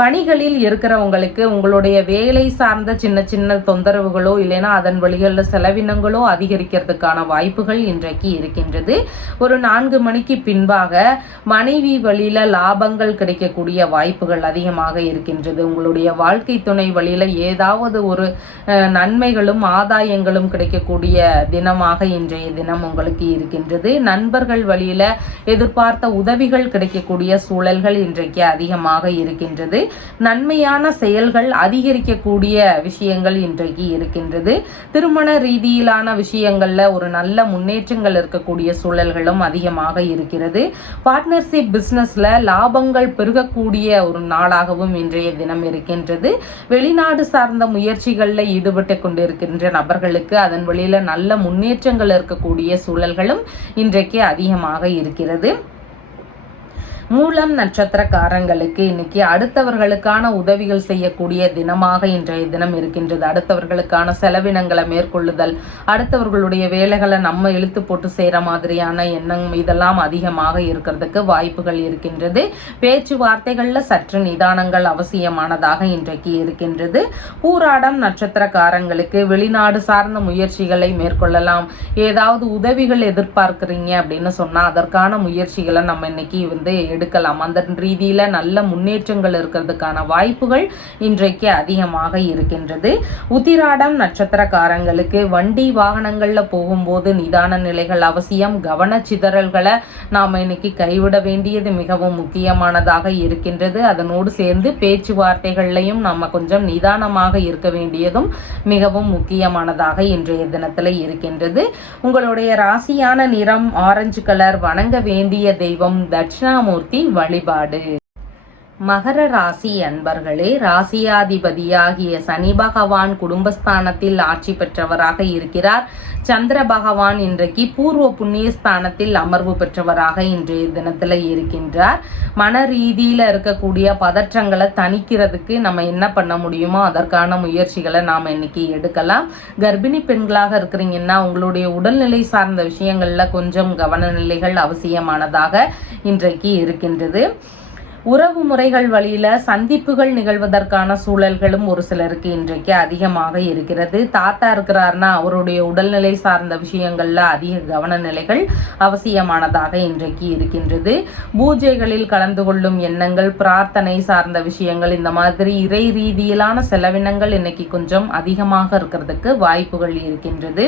பணிகளில் இருக்கிறவங்களுக்கு உங்களுடைய வேலை சார்ந்த சின்ன சின்ன தொந்தரவுகளோ இல்லைன்னா அதன் வழிகளில் செலவினங்களோ அதிகரிக்கிறதுக்கான வாய்ப்புகள் இன்றைக்கு இருக்கின்றது. ஒரு 4 மணிக்கு பின்பாக மனைவி வழியில லாபங்கள் கிடைக்கக்கூடிய வாய்ப்புகள் அதிகமாக இருக்கின்றது. உங்களுடைய வாழ்க்கை துணை வழியில ஏதாவது ஒரு நன்மைகளும் ஆதாயங்களும் கிடைக்கக்கூடிய தினமாக இன்றைய தினம் உங்களுக்கு இருக்கின்றது. நண்பர்கள் வழியில எதிர்பார்த்த உதவிகள் கிடைக்கக்கூடிய சூழல்கள் இன்றைக்கு அதிகமாக இருக்கின்றது. நன்மையான செயல்கள் அதிகரிக்கக்கூடிய விஷயங்கள் இன்றைக்கு இருக்கின்றது. திருமண ரீதியிலான விஷயங்கள்ல ஒரு நல்ல முன்னேற்றங்கள் இருக்கக்கூடிய சூழல்களும் அதிகமாக இருக்கிறது. பார்ட்னர்ஷிப் பிசினஸ்ல லாபங்கள் பெருகக்கூடிய ஒரு நாளாகவும் இன்றைய தினம் இருக்கின்றது. வெளிநாடு சார்ந்த முயற்சிகளில் ஈடுபட்டு கொண்டிருக்கின்ற நபர்களுக்கு அதன் வழியில நல்ல முன்னேற்றங்கள் இருக்கக்கூடிய சூழல்களும் இன்றைக்கு அதிகமாக இருக்கிறது. மூலம் நட்சத்திரக்காரங்களுக்கு இன்னைக்கு அடுத்தவர்களுக்கான உதவிகள் செய்யக்கூடிய தினமாக இன்றைய தினம் இருக்கின்றது. அடுத்தவர்களுக்கான செலவினங்களை மேற்கொள்ளுதல், அடுத்தவர்களுடைய வேலைகளை நம்ம இழுத்து போட்டு செய்கிற மாதிரியான எண்ணம் இதெல்லாம் அதிகமாக இருக்கிறதுக்கு வாய்ப்புகள் இருக்கின்றது. பேச்சுவார்த்தைகளில் சற்று நிதானங்கள் அவசியமானதாக இன்றைக்கு இருக்கின்றது. பூராடம் நட்சத்திரக்காரங்களுக்கு வெளிநாடு சார்ந்த முயற்சிகளை மேற்கொள்ளலாம். ஏதாவது உதவிகள் எதிர்பார்க்குறீங்க அப்படின்னு சொன்னால் அதற்கான முயற்சிகளை நம்ம இன்னைக்கு எடுக்கலாம். அந்த ரீதியில நல்ல முன்னேற்றங்கள் இருக்கிறதுக்கான வாய்ப்புகள் இன்றைக்கு அதிகமாக இருக்கின்றது. உத்திராடம் நட்சத்திரக்காரங்களுக்கு வண்டி வாகனங்கள்ல போகும்போது நிதான நிலைகள் அவசியம். கவனச்சிதறல்களை நாம இன்னைக்கு கைவிட வேண்டியது மிகவும் முக்கியமானதாக இருக்கின்றது. அதனோடு சேர்ந்து பேச்சுவார்த்தைகள்லையும் நம்ம கொஞ்சம் நிதானமாக இருக்க வேண்டியதும் மிகவும் முக்கியமானதாக இன்றைய தினத்துல இருக்கின்றது. உங்களுடைய ராசியான நிறம் ஆரஞ்சு கலர். வணங்க வேண்டிய தெய்வம் தட்சிணாமூர்த்தி வழிபாடு. மகர ராசி அன்பர்களே, ராசியாதிபதியாகிய சனி பகவான் குடும்பஸ்தானத்தில் ஆட்சி பெற்றவராக இருக்கிறார். சந்திர பகவான் இன்றைக்கு பூர்வ புண்ணியஸ்தானத்தில் அமர்வு பெற்றவராக இன்றைய தினத்துல இருக்கின்றார். மன ரீதியில இருக்கக்கூடிய பதற்றங்களை தணிக்கிறதுக்கு நம்ம என்ன பண்ண முடியுமோ அதற்கான முயற்சிகளை நாம் இன்னைக்கு எடுக்கலாம். கர்ப்பிணி பெண்களாக இருக்கிறீங்கன்னா உங்களுடைய உடல்நிலை சார்ந்த விஷயங்கள்ல கொஞ்சம் கவனநிலைகள் அவசியமானதாக இன்றைக்கு இருக்கின்றது. உறவு முறைகள் வழியில சந்திப்புகள் நிகழ்வதற்கான சூழல்களும் ஒரு சிலருக்கு இன்றைக்கு அதிகமாக இருக்கிறது. தாத்தா இருக்கிறார்னா அவருடைய உடல்நிலை சார்ந்த விஷயங்கள்ல அதிக கவனநிலைகள் அவசியமானதாக இன்றைக்கு இருக்கின்றது. பூஜைகளில் கலந்து கொள்ளும் எண்ணங்கள், பிரார்த்தனை சார்ந்த விஷயங்கள், இந்த மாதிரி இறை ரீதியிலான செலவினங்கள் இன்னைக்கு கொஞ்சம் அதிகமாக இருக்கிறதுக்கு வாய்ப்புகள் இருக்கின்றது.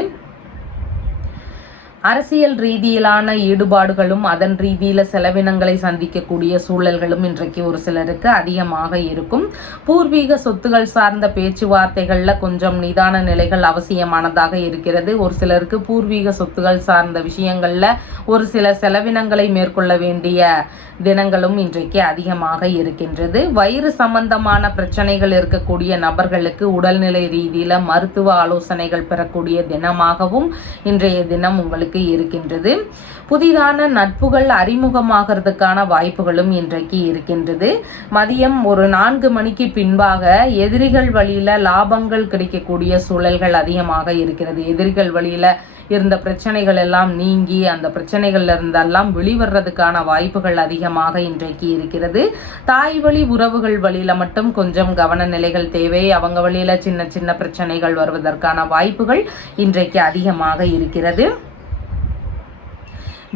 அரசியல் ரீதியிலான ஈடுபாடுகளும் அதன் ரீதியில செலவினங்களை சந்திக்கக்கூடிய சூழல்களும் இன்றைக்கு ஒரு சிலருக்கு அதிகமாக இருக்கும். பூர்வீக சொத்துகள் சார்ந்த பேச்சுவார்த்தைகள்ல கொஞ்சம் நிதான நிலைகள் அவசியமானதாக இருக்கிறது. ஒரு சிலருக்கு பூர்வீக சொத்துகள் சார்ந்த விஷயங்கள்ல ஒரு சில செலவினங்களை மேற்கொள்ள வேண்டிய தினங்களும் இன்றைக்கு அதிகமாக இருக்கின்றது. வயிறு சம்பந்தமான பிரச்சனைகள் இருக்கக்கூடிய நபர்களுக்கு உடல்நிலை ரீதியில மருத்துவ ஆலோசனைகள் பெறக்கூடிய தினமாகவும் இன்றைய தினம் உங்களுக்கு இருக்கின்றது. புதிதான நட்புகள் அறிமுகமாகிறதுக்கான வாய்ப்புகளும் இன்றைக்கு இருக்கின்றது. மதியம் ஒரு 4 மணிக்கு பின்பாக எதிரிகள் வழியில லாபங்கள் கிடைக்கக்கூடிய சூழல்கள் அதிகமாக இருக்கிறது. எதிரிகள் வழியில இருந்த பிரச்சனைகள் எல்லாம் நீங்கி அந்த பிரச்சனைகள்ல இருந்தெல்லாம் வெளிவர்றதுக்கான வாய்ப்புகள் அதிகமாக இன்றைக்கு இருக்கிறது. தாய் வழி உறவுகள் வழியில மட்டும் கொஞ்சம் கவன நிலைகள் தேவை. அவங்க வழியில சின்ன சின்ன பிரச்சனைகள் வருவதற்கான வாய்ப்புகள் இன்றைக்கு அதிகமாக இருக்கிறது.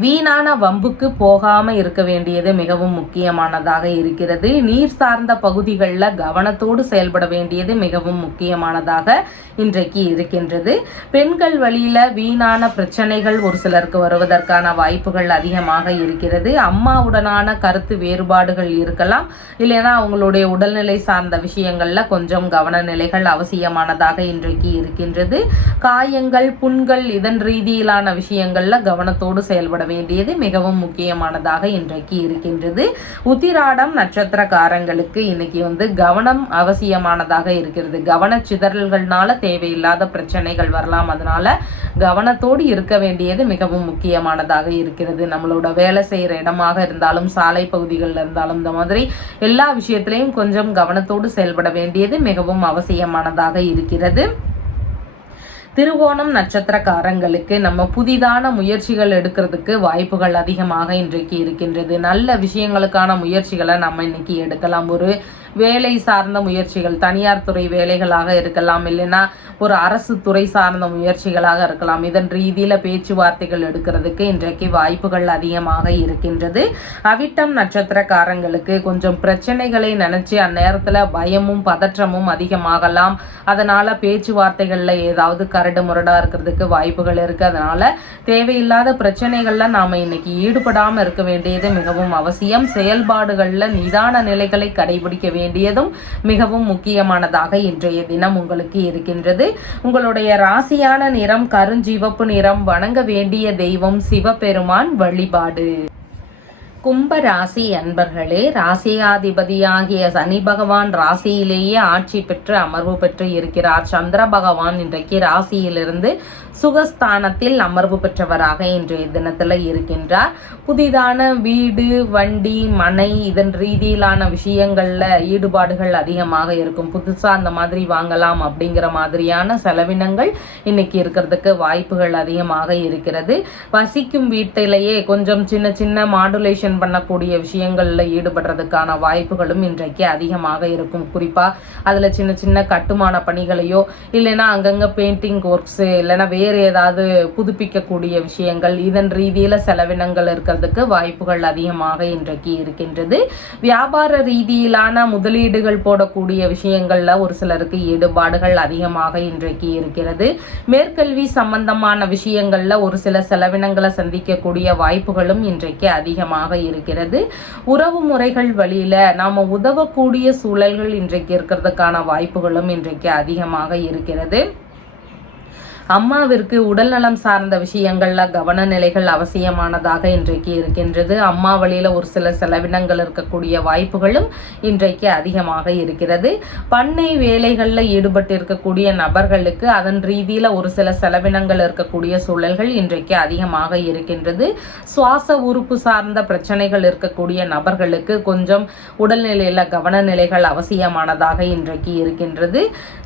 வீணான வம்புக்கு போகாம இருக்க வேண்டியது மிகவும் முக்கியமானதாக இருக்கிறது. நீர் சார்ந்த பகுதிகளில் கவனத்தோடு செயல்பட வேண்டியது மிகவும் முக்கியமானதாக இன்றைக்கு இருக்கின்றது. பெண்கள் வழியில வீணான பிரச்சனைகள் ஒரு சிலருக்கு வருவதற்கான வாய்ப்புகள் அதிகமாக இருக்கிறது. அம்மாவுடனான கருத்து வேறுபாடுகள் இருக்கலாம். இல்லைன்னா அவங்களுடைய உடல்நிலை சார்ந்த விஷயங்கள்ல கொஞ்சம் கவனநிலைகள் அவசியமானதாக இன்றைக்கு இருக்கின்றது. காயங்கள், புண்கள், இதன் ரீதியிலான விஷயங்கள்ல கவனத்தோடு செயல்பட வேண்டியது மிகவும் முக்கியமானதாக இன்றைக்கு இருக்கின்றது. உத்திராடம் நட்சத்திரக்காரங்களுக்கு இன்னைக்கு கவனம் அவசியமானதாக இருக்கிறது. கவன சிதறல்கள்னால தேவையில்லாத பிரச்சனைகள் வரலாம். அதனால கவனத்தோடு இருக்க வேண்டியது மிகவும் முக்கியமானதாக இருக்கிறது. நம்மளோட வேலை செய்யற இடமாக இருந்தாலும் சாலை பகுதிகளில் இருந்தாலும் இந்த மாதிரி எல்லா விஷயத்திலையும் கொஞ்சம் கவனத்தோடு செயல்பட வேண்டியது மிகவும் அவசியமானதாக இருக்கிறது. திருவோணம் நட்சத்திரக்காரங்களுக்கு நம்ம புதிதான முயற்சிகள் எடுக்கிறதுக்கு வாய்ப்புகள் அதிகமாக இன்றைக்கு இருக்கின்றது. நல்ல விஷயங்களுக்கான முயற்சிகளை நம்ம இன்னைக்கு எடுக்கலாம். ஒரு வேலை சார்ந்த முயற்சிகள், தனியார் துறை வேலைகளாக இருக்கலாம், இல்லைன்னா ஒரு அரசு துறை சார்ந்த முயற்சிகளாக இருக்கலாம். இதன் ரீதியில பேச்சுவார்த்தைகள் எடுக்கிறதுக்கு இன்றைக்கு வாய்ப்புகள் அதிகமாக இருக்கின்றது. அவிட்டம் நட்சத்திரக்காரங்களுக்கு கொஞ்சம் பிரச்சனைகளை நினைச்சு அந்நேரத்துல பயமும் பதற்றமும் அதிகமாகலாம். அதனால பேச்சுவார்த்தைகள்ல ஏதாவது கரடு முரடா இருக்கிறதுக்கு வாய்ப்புகள் இருக்கு. அதனால தேவையில்லாத பிரச்சனைகள்ல நாம இன்னைக்கு ஈடுபடாம இருக்க வேண்டியது மிகவும் அவசியம். செயல்பாடுகள்ல நிதான நிலைகளை கடைபிடிக்க வேண்டியதும் மிகவும் முக்கியமானதாக இன்றைய தினம் உங்களுக்கு இருக்கின்றது. உங்களுடைய ராசியான நிறம் கருஞ்சிவப்பு நிறம். வணங்க வேண்டிய தெய்வம் சிவபெருமான் வழிபாடு. கும்ப ராசி அன்பர்களே, ராசியாதிபதியாகிய சனி பகவான் ராசியிலேயே ஆட்சி பெற்று அமர்வு பெற்று இருக்கிறார். சந்திர பகவான் இன்றைக்கு ராசியிலிருந்து சுகஸ்தானத்தில் அமர்வு பெற்றவராக இன்றைய தினத்தில் இருக்கின்றார். புதிதான வீடு, வண்டி, மனை இதன் ரீதியிலான விஷயங்கள்ல ஈடுபாடுகள் அதிகமாக இருக்கும். புதுசா அந்த மாதிரி வாங்கலாம் அப்படிங்கிற மாதிரியான செலவினங்கள் இன்னைக்கு இருக்கிறதுக்கு வாய்ப்புகள் அதிகமாக இருக்கிறது. வசிக்கும் வீட்டிலேயே கொஞ்சம் சின்ன சின்ன மாடுலேஷன் பண்ணக்கூடிய விஷயங்கள்ல ஈடுபடுறதுக்கான வாய்ப்புகளும் இன்றைக்கு அதிகமாக இருக்கும். குறிப்பா அதுல சின்ன சின்ன கட்டுமான பணிகளையோ இல்லைன்னா அங்கங்க பெயிண்டிங் ஒர்க்ஸ் இல்லைன்னா வேறு ஏதாவது புதுப்பிக்கக்கூடிய விஷயங்கள் இதன் ரீதியில செலவினங்கள் இருக்கிறதுக்கு வாய்ப்புகள் அதிகமாக இன்றைக்கு இருக்கின்றது. வியாபார ரீதியிலான முதலீடுகள் போடக்கூடிய விஷயங்கள்ல ஒரு சிலருக்கு ஈடுபாடுகள் அதிகமாக இன்றைக்கு இருக்கிறது. மேற்கல்வி சம்பந்தமான விஷயங்கள்ல ஒரு சில செலவினங்களை சந்திக்கக்கூடிய வாய்ப்புகளும் இன்றைக்கு அதிகமாக இருக்கிறது. உறவு முறைகள் வழியில நாம உதவக்கூடிய சூழல்கள் இன்றைக்கு இருக்கிறதுக்கான வாய்ப்புகளும் இன்றைக்கு அதிகமாக இருக்கிறது. அம்மாவிற்கு உடல்நலம் சார்ந்த விஷயங்கள்ல கவன நிலைகள் அவசியமானதாக இன்றைக்கு இருக்கின்றது. அம்மா வழியில ஒரு சில செலவினங்கள் இருக்கக்கூடிய வாய்ப்புகளும் இன்றைக்கு அதிகமாக இருக்கிறது. பண்ணை வேலைகள்ல ஈடுபட்டு இருக்கக்கூடிய நபர்களுக்கு அதன் ரீதியில ஒரு சில செலவினங்கள் இருக்கக்கூடிய சூழல்கள் இன்றைக்கு அதிகமாக இருக்கின்றது. சுவாச உறுப்பு சார்ந்த பிரச்சனைகள் இருக்கக்கூடிய நபர்களுக்கு கொஞ்சம் உடல்நிலையில கவன நிலைகள் அவசியமானதாக இன்றைக்கு இருக்கின்றது.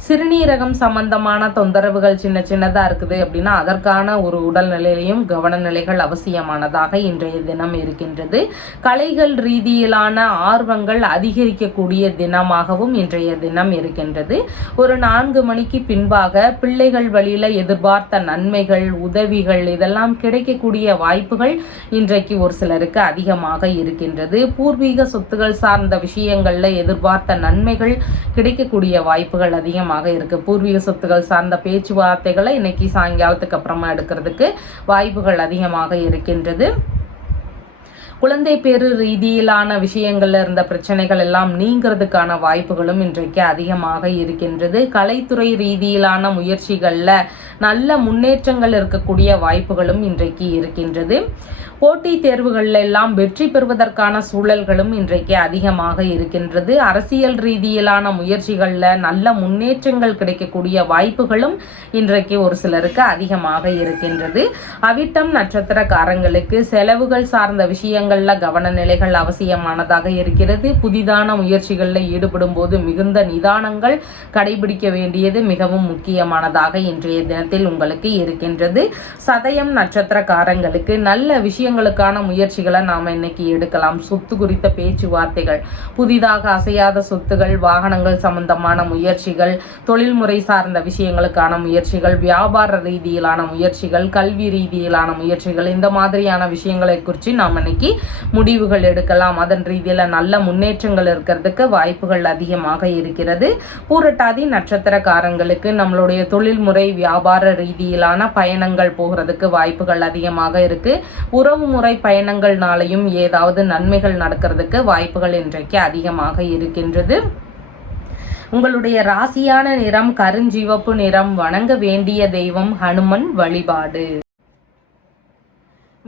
சிறுநீரகம் சம்பந்தமான தொந்தரவுகள் சின்ன சின்ன இருக்குது அப்படின்னா அதற்கான ஒரு உடல்நிலையிலையும் கவன நிலைகள் அவசியமானதாக இன்றைய தினம் இருக்கின்றது. கலைகள் ரீதியிலான ஆர்வங்கள் அதிகரிக்கக்கூடிய தினமாகவும் இன்றைய தினம் இருக்கின்றது. ஒரு 4 மணிக்கு பின்பாக பிள்ளைகள் வழியில எதிர்பார்த்த நன்மைகள், உதவிகள் இதெல்லாம் கிடைக்கக்கூடிய வாய்ப்புகள் இன்றைக்கு ஒரு சிலருக்கு அதிகமாக இருக்கின்றது. பூர்வீக சொத்துகள் சார்ந்த விஷயங்கள்ல எதிர்பார்த்த நன்மைகள் கிடைக்கக்கூடிய வாய்ப்புகள் அதிகமாக இருக்கு. பூர்வீக சொத்துகள் சார்ந்த பேச்சுவார்த்தைகளை இன்னைக்கு சாயங்காலத்துக்கு அப்புறமா எடுக்கிறதுக்கு வாய்ப்புகள் அதிகமாக இருக்கின்றது. குழந்தை பேரு ரீதியிலான விஷயங்கள்ல இருந்த பிரச்சனைகள் எல்லாம் நீங்கிறதுக்கான வாய்ப்புகளும் இன்றைக்கு அதிகமாக இருக்கின்றது. கலைத்துறை ரீதியிலான முயற்சிகள்ல நல்ல முன்னேற்றங்கள் இருக்கக்கூடிய வாய்ப்புகளும் இன்றைக்கு இருக்கின்றது. போட்டி தேர்வுகள் எல்லாம் வெற்றி பெறுவதற்கான சூழல்களும் இன்றைக்கு அதிகமாக இருக்கின்றது. அரசியல் ரீதியிலான முயற்சிகள்ல நல்ல முன்னேற்றங்கள் கிடைக்கக்கூடிய வாய்ப்புகளும் இன்றைக்கு ஒரு சிலருக்கு அதிகமாக இருக்கின்றது. அவிட்டம் நட்சத்திரக்காரங்களுக்கு செலவுகள் சார்ந்த விஷயங்கள்ல கவன நிலைகள் அவசியமானதாக இருக்கிறது. புதிதான முயற்சிகள்ல ஈடுபடும் போது மிகுந்த நிதானங்கள் கடைபிடிக்க வேண்டியது மிகவும் முக்கியமானதாக இன்றைய தினத்தில் உங்களுக்கு இருக்கின்றது. சதயம் நட்சத்திரக்காரங்களுக்கு நல்ல விஷயங்களுக்கான முயற்சிகளை நாம இன்னைக்கு எடுக்கலாம். சொத்து குறித்த பேச்சுவார்த்தைகள், புதிதாக அசையாத சொத்துகள், வாகனங்கள் சம்பந்தமான முயற்சிகள், தொழில்முறை சார்ந்த விஷயங்களுக்கான முயற்சிகள், வியாபார ரீதியிலான முயற்சிகள், கல்வி ரீதியிலான முயற்சிகள் இந்த மாதிரியான விஷயங்களை குறித்து நாம் இன்னைக்கு முடிவுகள் எடுக்கலாம். அதன் ரீதியில நல்ல முன்னேற்றங்கள் இருக்கிறதுக்கு வாய்ப்புகள் அதிகமாக இருக்கிறது. பூரட்டாதி நட்சத்திரக்காரங்களுக்கு நம்மளுடைய தொழில்முறை வியாபார ரீதியிலான பயணங்கள் போகிறதுக்கு வாய்ப்புகள் அதிகமாக இருக்கு. உறவு முறை பயணங்கள்னாலையும் ஏதாவது நன்மைகள் நடக்கிறதுக்கு வாய்ப்புகள் இன்றைக்கு அதிகமாக இருக்கின்றது. உங்களுடைய ராசியான நிறம் கருஞ்சிவப்பு நிறம். வணங்க வேண்டிய தெய்வம் ஹனுமன் வழிபாடு.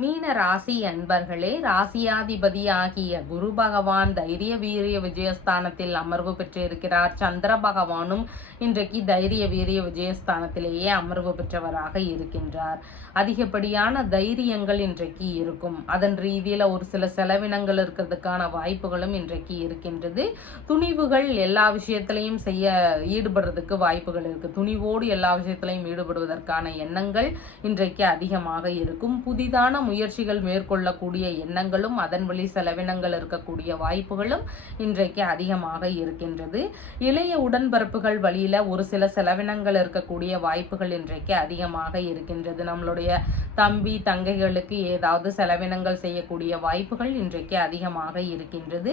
மீன ராசி அன்பர்களே, ராசியாதிபதி ஆகிய குரு பகவான் தைரிய வீரிய விஜயஸ்தானத்தில் அமர்வு பெற்றிருக்கிறார். சந்திர பகவானும் இன்றைக்கு தைரிய வீரிய விஜயஸ்தானத்திலேயே அமர்வு பெற்றவராக இருக்கின்றார். அதிகப்படியான தைரியங்கள் இன்றைக்கு இருக்கும். அதன் ரீதியில ஒரு சில செலவினங்கள் இருக்கிறதுக்கான வாய்ப்புகளும் இன்றைக்கு இருக்கின்றது. துணிவுகள் எல்லா விஷயத்திலையும் ஈடுபடுறதுக்கு வாய்ப்புகள் இருக்கு. துணிவோடு எல்லா விஷயத்திலையும் ஈடுபடுவதற்கான எண்ணங்கள் இன்றைக்கு அதிகமாக இருக்கும். புதிதான முயற்சிகள் மேற்கொள்ளக்கூடிய எண்ணங்களும் அதன் வழி செலவினங்கள் இருக்கக்கூடிய வாய்ப்புகளும் இன்றைக்கு அதிகமாக இருக்கின்றது. இளைய உடன்பரப்புகள் வழியில ஒரு சில செலவினங்கள் இருக்கக்கூடிய வாய்ப்புகள் இன்றைக்கு அதிகமாக இருக்கின்றது. நம்மளுடைய தம்பி தங்கைகளுக்கு ஏதாவது செலவினங்கள் செய்யக்கூடிய வாய்ப்புகள் இன்றைக்கு அதிகமாக இருக்கின்றது.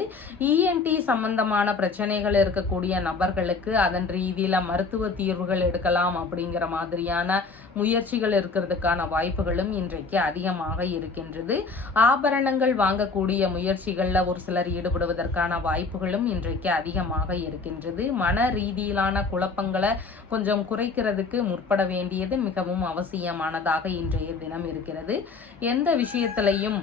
இஎன்டி சம்பந்தமான பிரச்சனைகள் இருக்கக்கூடிய நபர்களுக்கு அதன் ரீதியில மருத்துவ தீர்வுகள் எடுக்கலாம் அப்படிங்கிற மாதிரியான முயற்சிகள் இருக்கிறதுக்கான வாய்ப்புகளும் இன்றைக்கு அதிகமாக இருக்கின்றது. ஆபரணங்கள் வாங்கக்கூடிய முயற்சிகளில் ஒரு சிலர் ஈடுபடுவதற்கான வாய்ப்புகளும் இன்றைக்கு அதிகமாக இருக்கின்றது. மன ரீதியிலான குழப்பங்களை கொஞ்சம் குறைக்கிறதுக்கு முற்பட வேண்டியது மிகவும் அவசியமானதாக இன்றைய தினம் இருக்கிறது. எந்த விஷயத்திலையும்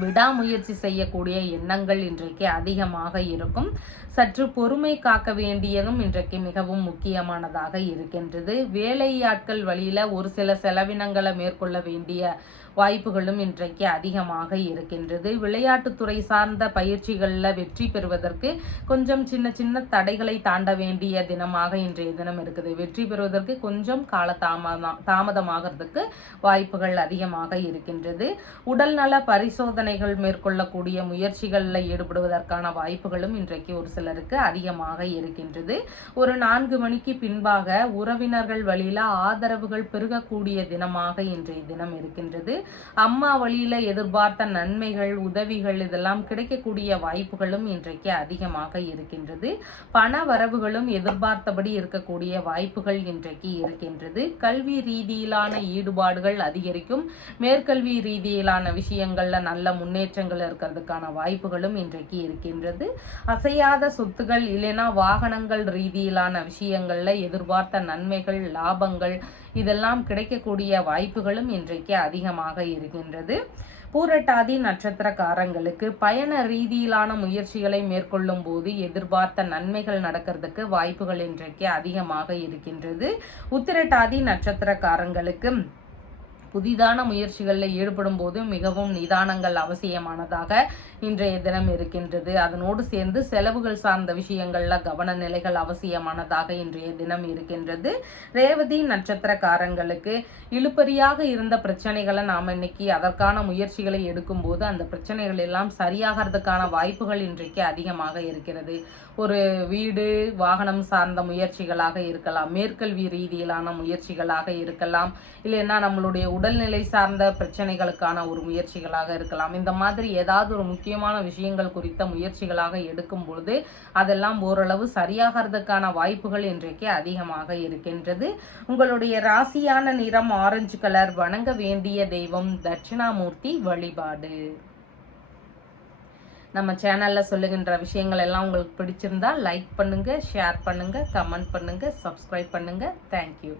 விடாமுயற்சி செய்யக்கூடிய எண்ணங்கள் இன்றைக்கு அதிகமாக இருக்கும். சற்று பொறுமை காக்க வேண்டியதும் இன்றைக்கு மிகவும் முக்கியமானதாக இருக்கின்றது. வேலையாட்கள் வழியில ஒரு சில செலவினங்களை மேற்கொள்ள வேண்டிய வாய்ப்புகளும் இன்றைக்கு அதிகமாக இருக்கின்றது. விளையாட்டுத்துறை சார்ந்த பயிற்சிகளில் வெற்றி பெறுவதற்கு கொஞ்சம் சின்ன சின்ன தடைகளை தாண்ட வேண்டிய தினமாக இன்றைய தினம் இருக்குது. வெற்றி பெறுவதற்கு கொஞ்சம் கால தாமதமாகிறதுக்கு வாய்ப்புகள் அதிகமாக இருக்கின்றது. உடல்நல பரிசோதனைகள் மேற்கொள்ளக்கூடிய முயற்சிகளில் ஈடுபடுவதற்கான வாய்ப்புகளும் இன்றைக்கு ஒரு சிலருக்கு அதிகமாக இருக்கின்றது. ஒரு 4 மணிக்கு பின்பாக உறவினர்கள் வழியில ஆதரவுகள் பெருகக்கூடிய தினமாக இன்றைய தினம் இருக்கின்றது. அம்மா வழியில எதிர்பார்த்த நன்மைகள், உதவிகள் இதெல்லாம் கிடைக்கக்கூடிய வாய்ப்புகளும் இன்றைக்கு அதிகமாக இருக்கின்றது. பண வரவுகளும் எதிர்பார்த்தபடி இருக்கக்கூடிய வாய்ப்புகள் இன்றைக்கு இருக்கின்றது. கல்வி ரீதியிலான ஈடுபாடுகள் அதிகரிக்கும். மேற்கல்வி ரீதியிலான விஷயங்கள்ல நல்ல முன்னேற்றங்கள் இருக்கிறதுக்கான வாய்ப்புகளும் இன்றைக்கு இருக்கின்றது. அசையாத சொத்துகள் இல்லைனா வாகனங்கள் ரீதியிலான விஷயங்கள்ல எதிர்பார்த்த நன்மைகள், லாபங்கள் இதெல்லாம் கிடைக்கக்கூடிய வாய்ப்புகளும் இன்றைக்கு அதிகமாக இருக்கின்றது. பூரட்டாதி நட்சத்திரக்காரங்களுக்கு பயண ரீதியிலான முயற்சிகளை மேற்கொள்ளும் போது எதிர்பார்த்த நன்மைகள் நடக்கிறதுக்கு வாய்ப்புகள் இன்றைக்கு அதிகமாக இருக்கின்றது. உத்திரட்டாதி நட்சத்திரக்காரங்களுக்கு புதிதான முயற்சிகளில் ஈடுபடும் போது மிகவும் நிதானங்கள் அவசியமானதாக இன்றைய தினம் இருக்கின்றது. அதனோடு சேர்ந்து செலவுகள் சார்ந்த விஷயங்கள்ல கவன நிலைகள் அவசியமானதாக இன்றைய தினம் இருக்கின்றது. ரேவதி நட்சத்திரக்காரங்களுக்கு இழுபறியாக இருந்த பிரச்சனைகளை நாம் இன்னைக்கு அதற்கான முயற்சிகளை எடுக்கும் போது அந்த பிரச்சனைகள் எல்லாம் சரியாகிறதுக்கான வாய்ப்புகள் இன்றைக்கு அதிகமாக இருக்கிறது. ஒரு வீடு வாகனம் சார்ந்த முயற்சிகளாக இருக்கலாம், மேற்கல்வி ரீதியிலான முயற்சிகளாக இருக்கலாம், இல்லைன்னா நம்மளுடைய உடல்நிலை சார்ந்த பிரச்சனைகளுக்கான ஒரு முயற்சிகளாக இருக்கலாம். இந்த மாதிரி ஏதாவது ஒரு முக்கியமான விஷயங்கள் குறித்த முயற்சிகளாக எடுக்கும் பொழுது அதெல்லாம் ஓரளவு சரியாகிறதுக்கான வாய்ப்புகள் இன்றைக்கு அதிகமாக இருக்கின்றது. உங்களுடைய ராசியான நிறம் ஆரஞ்சு கலர். வணங்க வேண்டிய தெய்வம் தட்சிணாமூர்த்தி வழிபாடு. நம்ம சேனல்ல சொல்லுகின்ற விஷயங்கள் எல்லாம் உங்களுக்கு பிடிச்சிருந்தா லைக் பண்ணுங்க, ஷேர் பண்ணுங்க, கமெண்ட் பண்ணுங்க, சப்ஸ்கிரைப் பண்ணுங்க. தேங்க்யூ.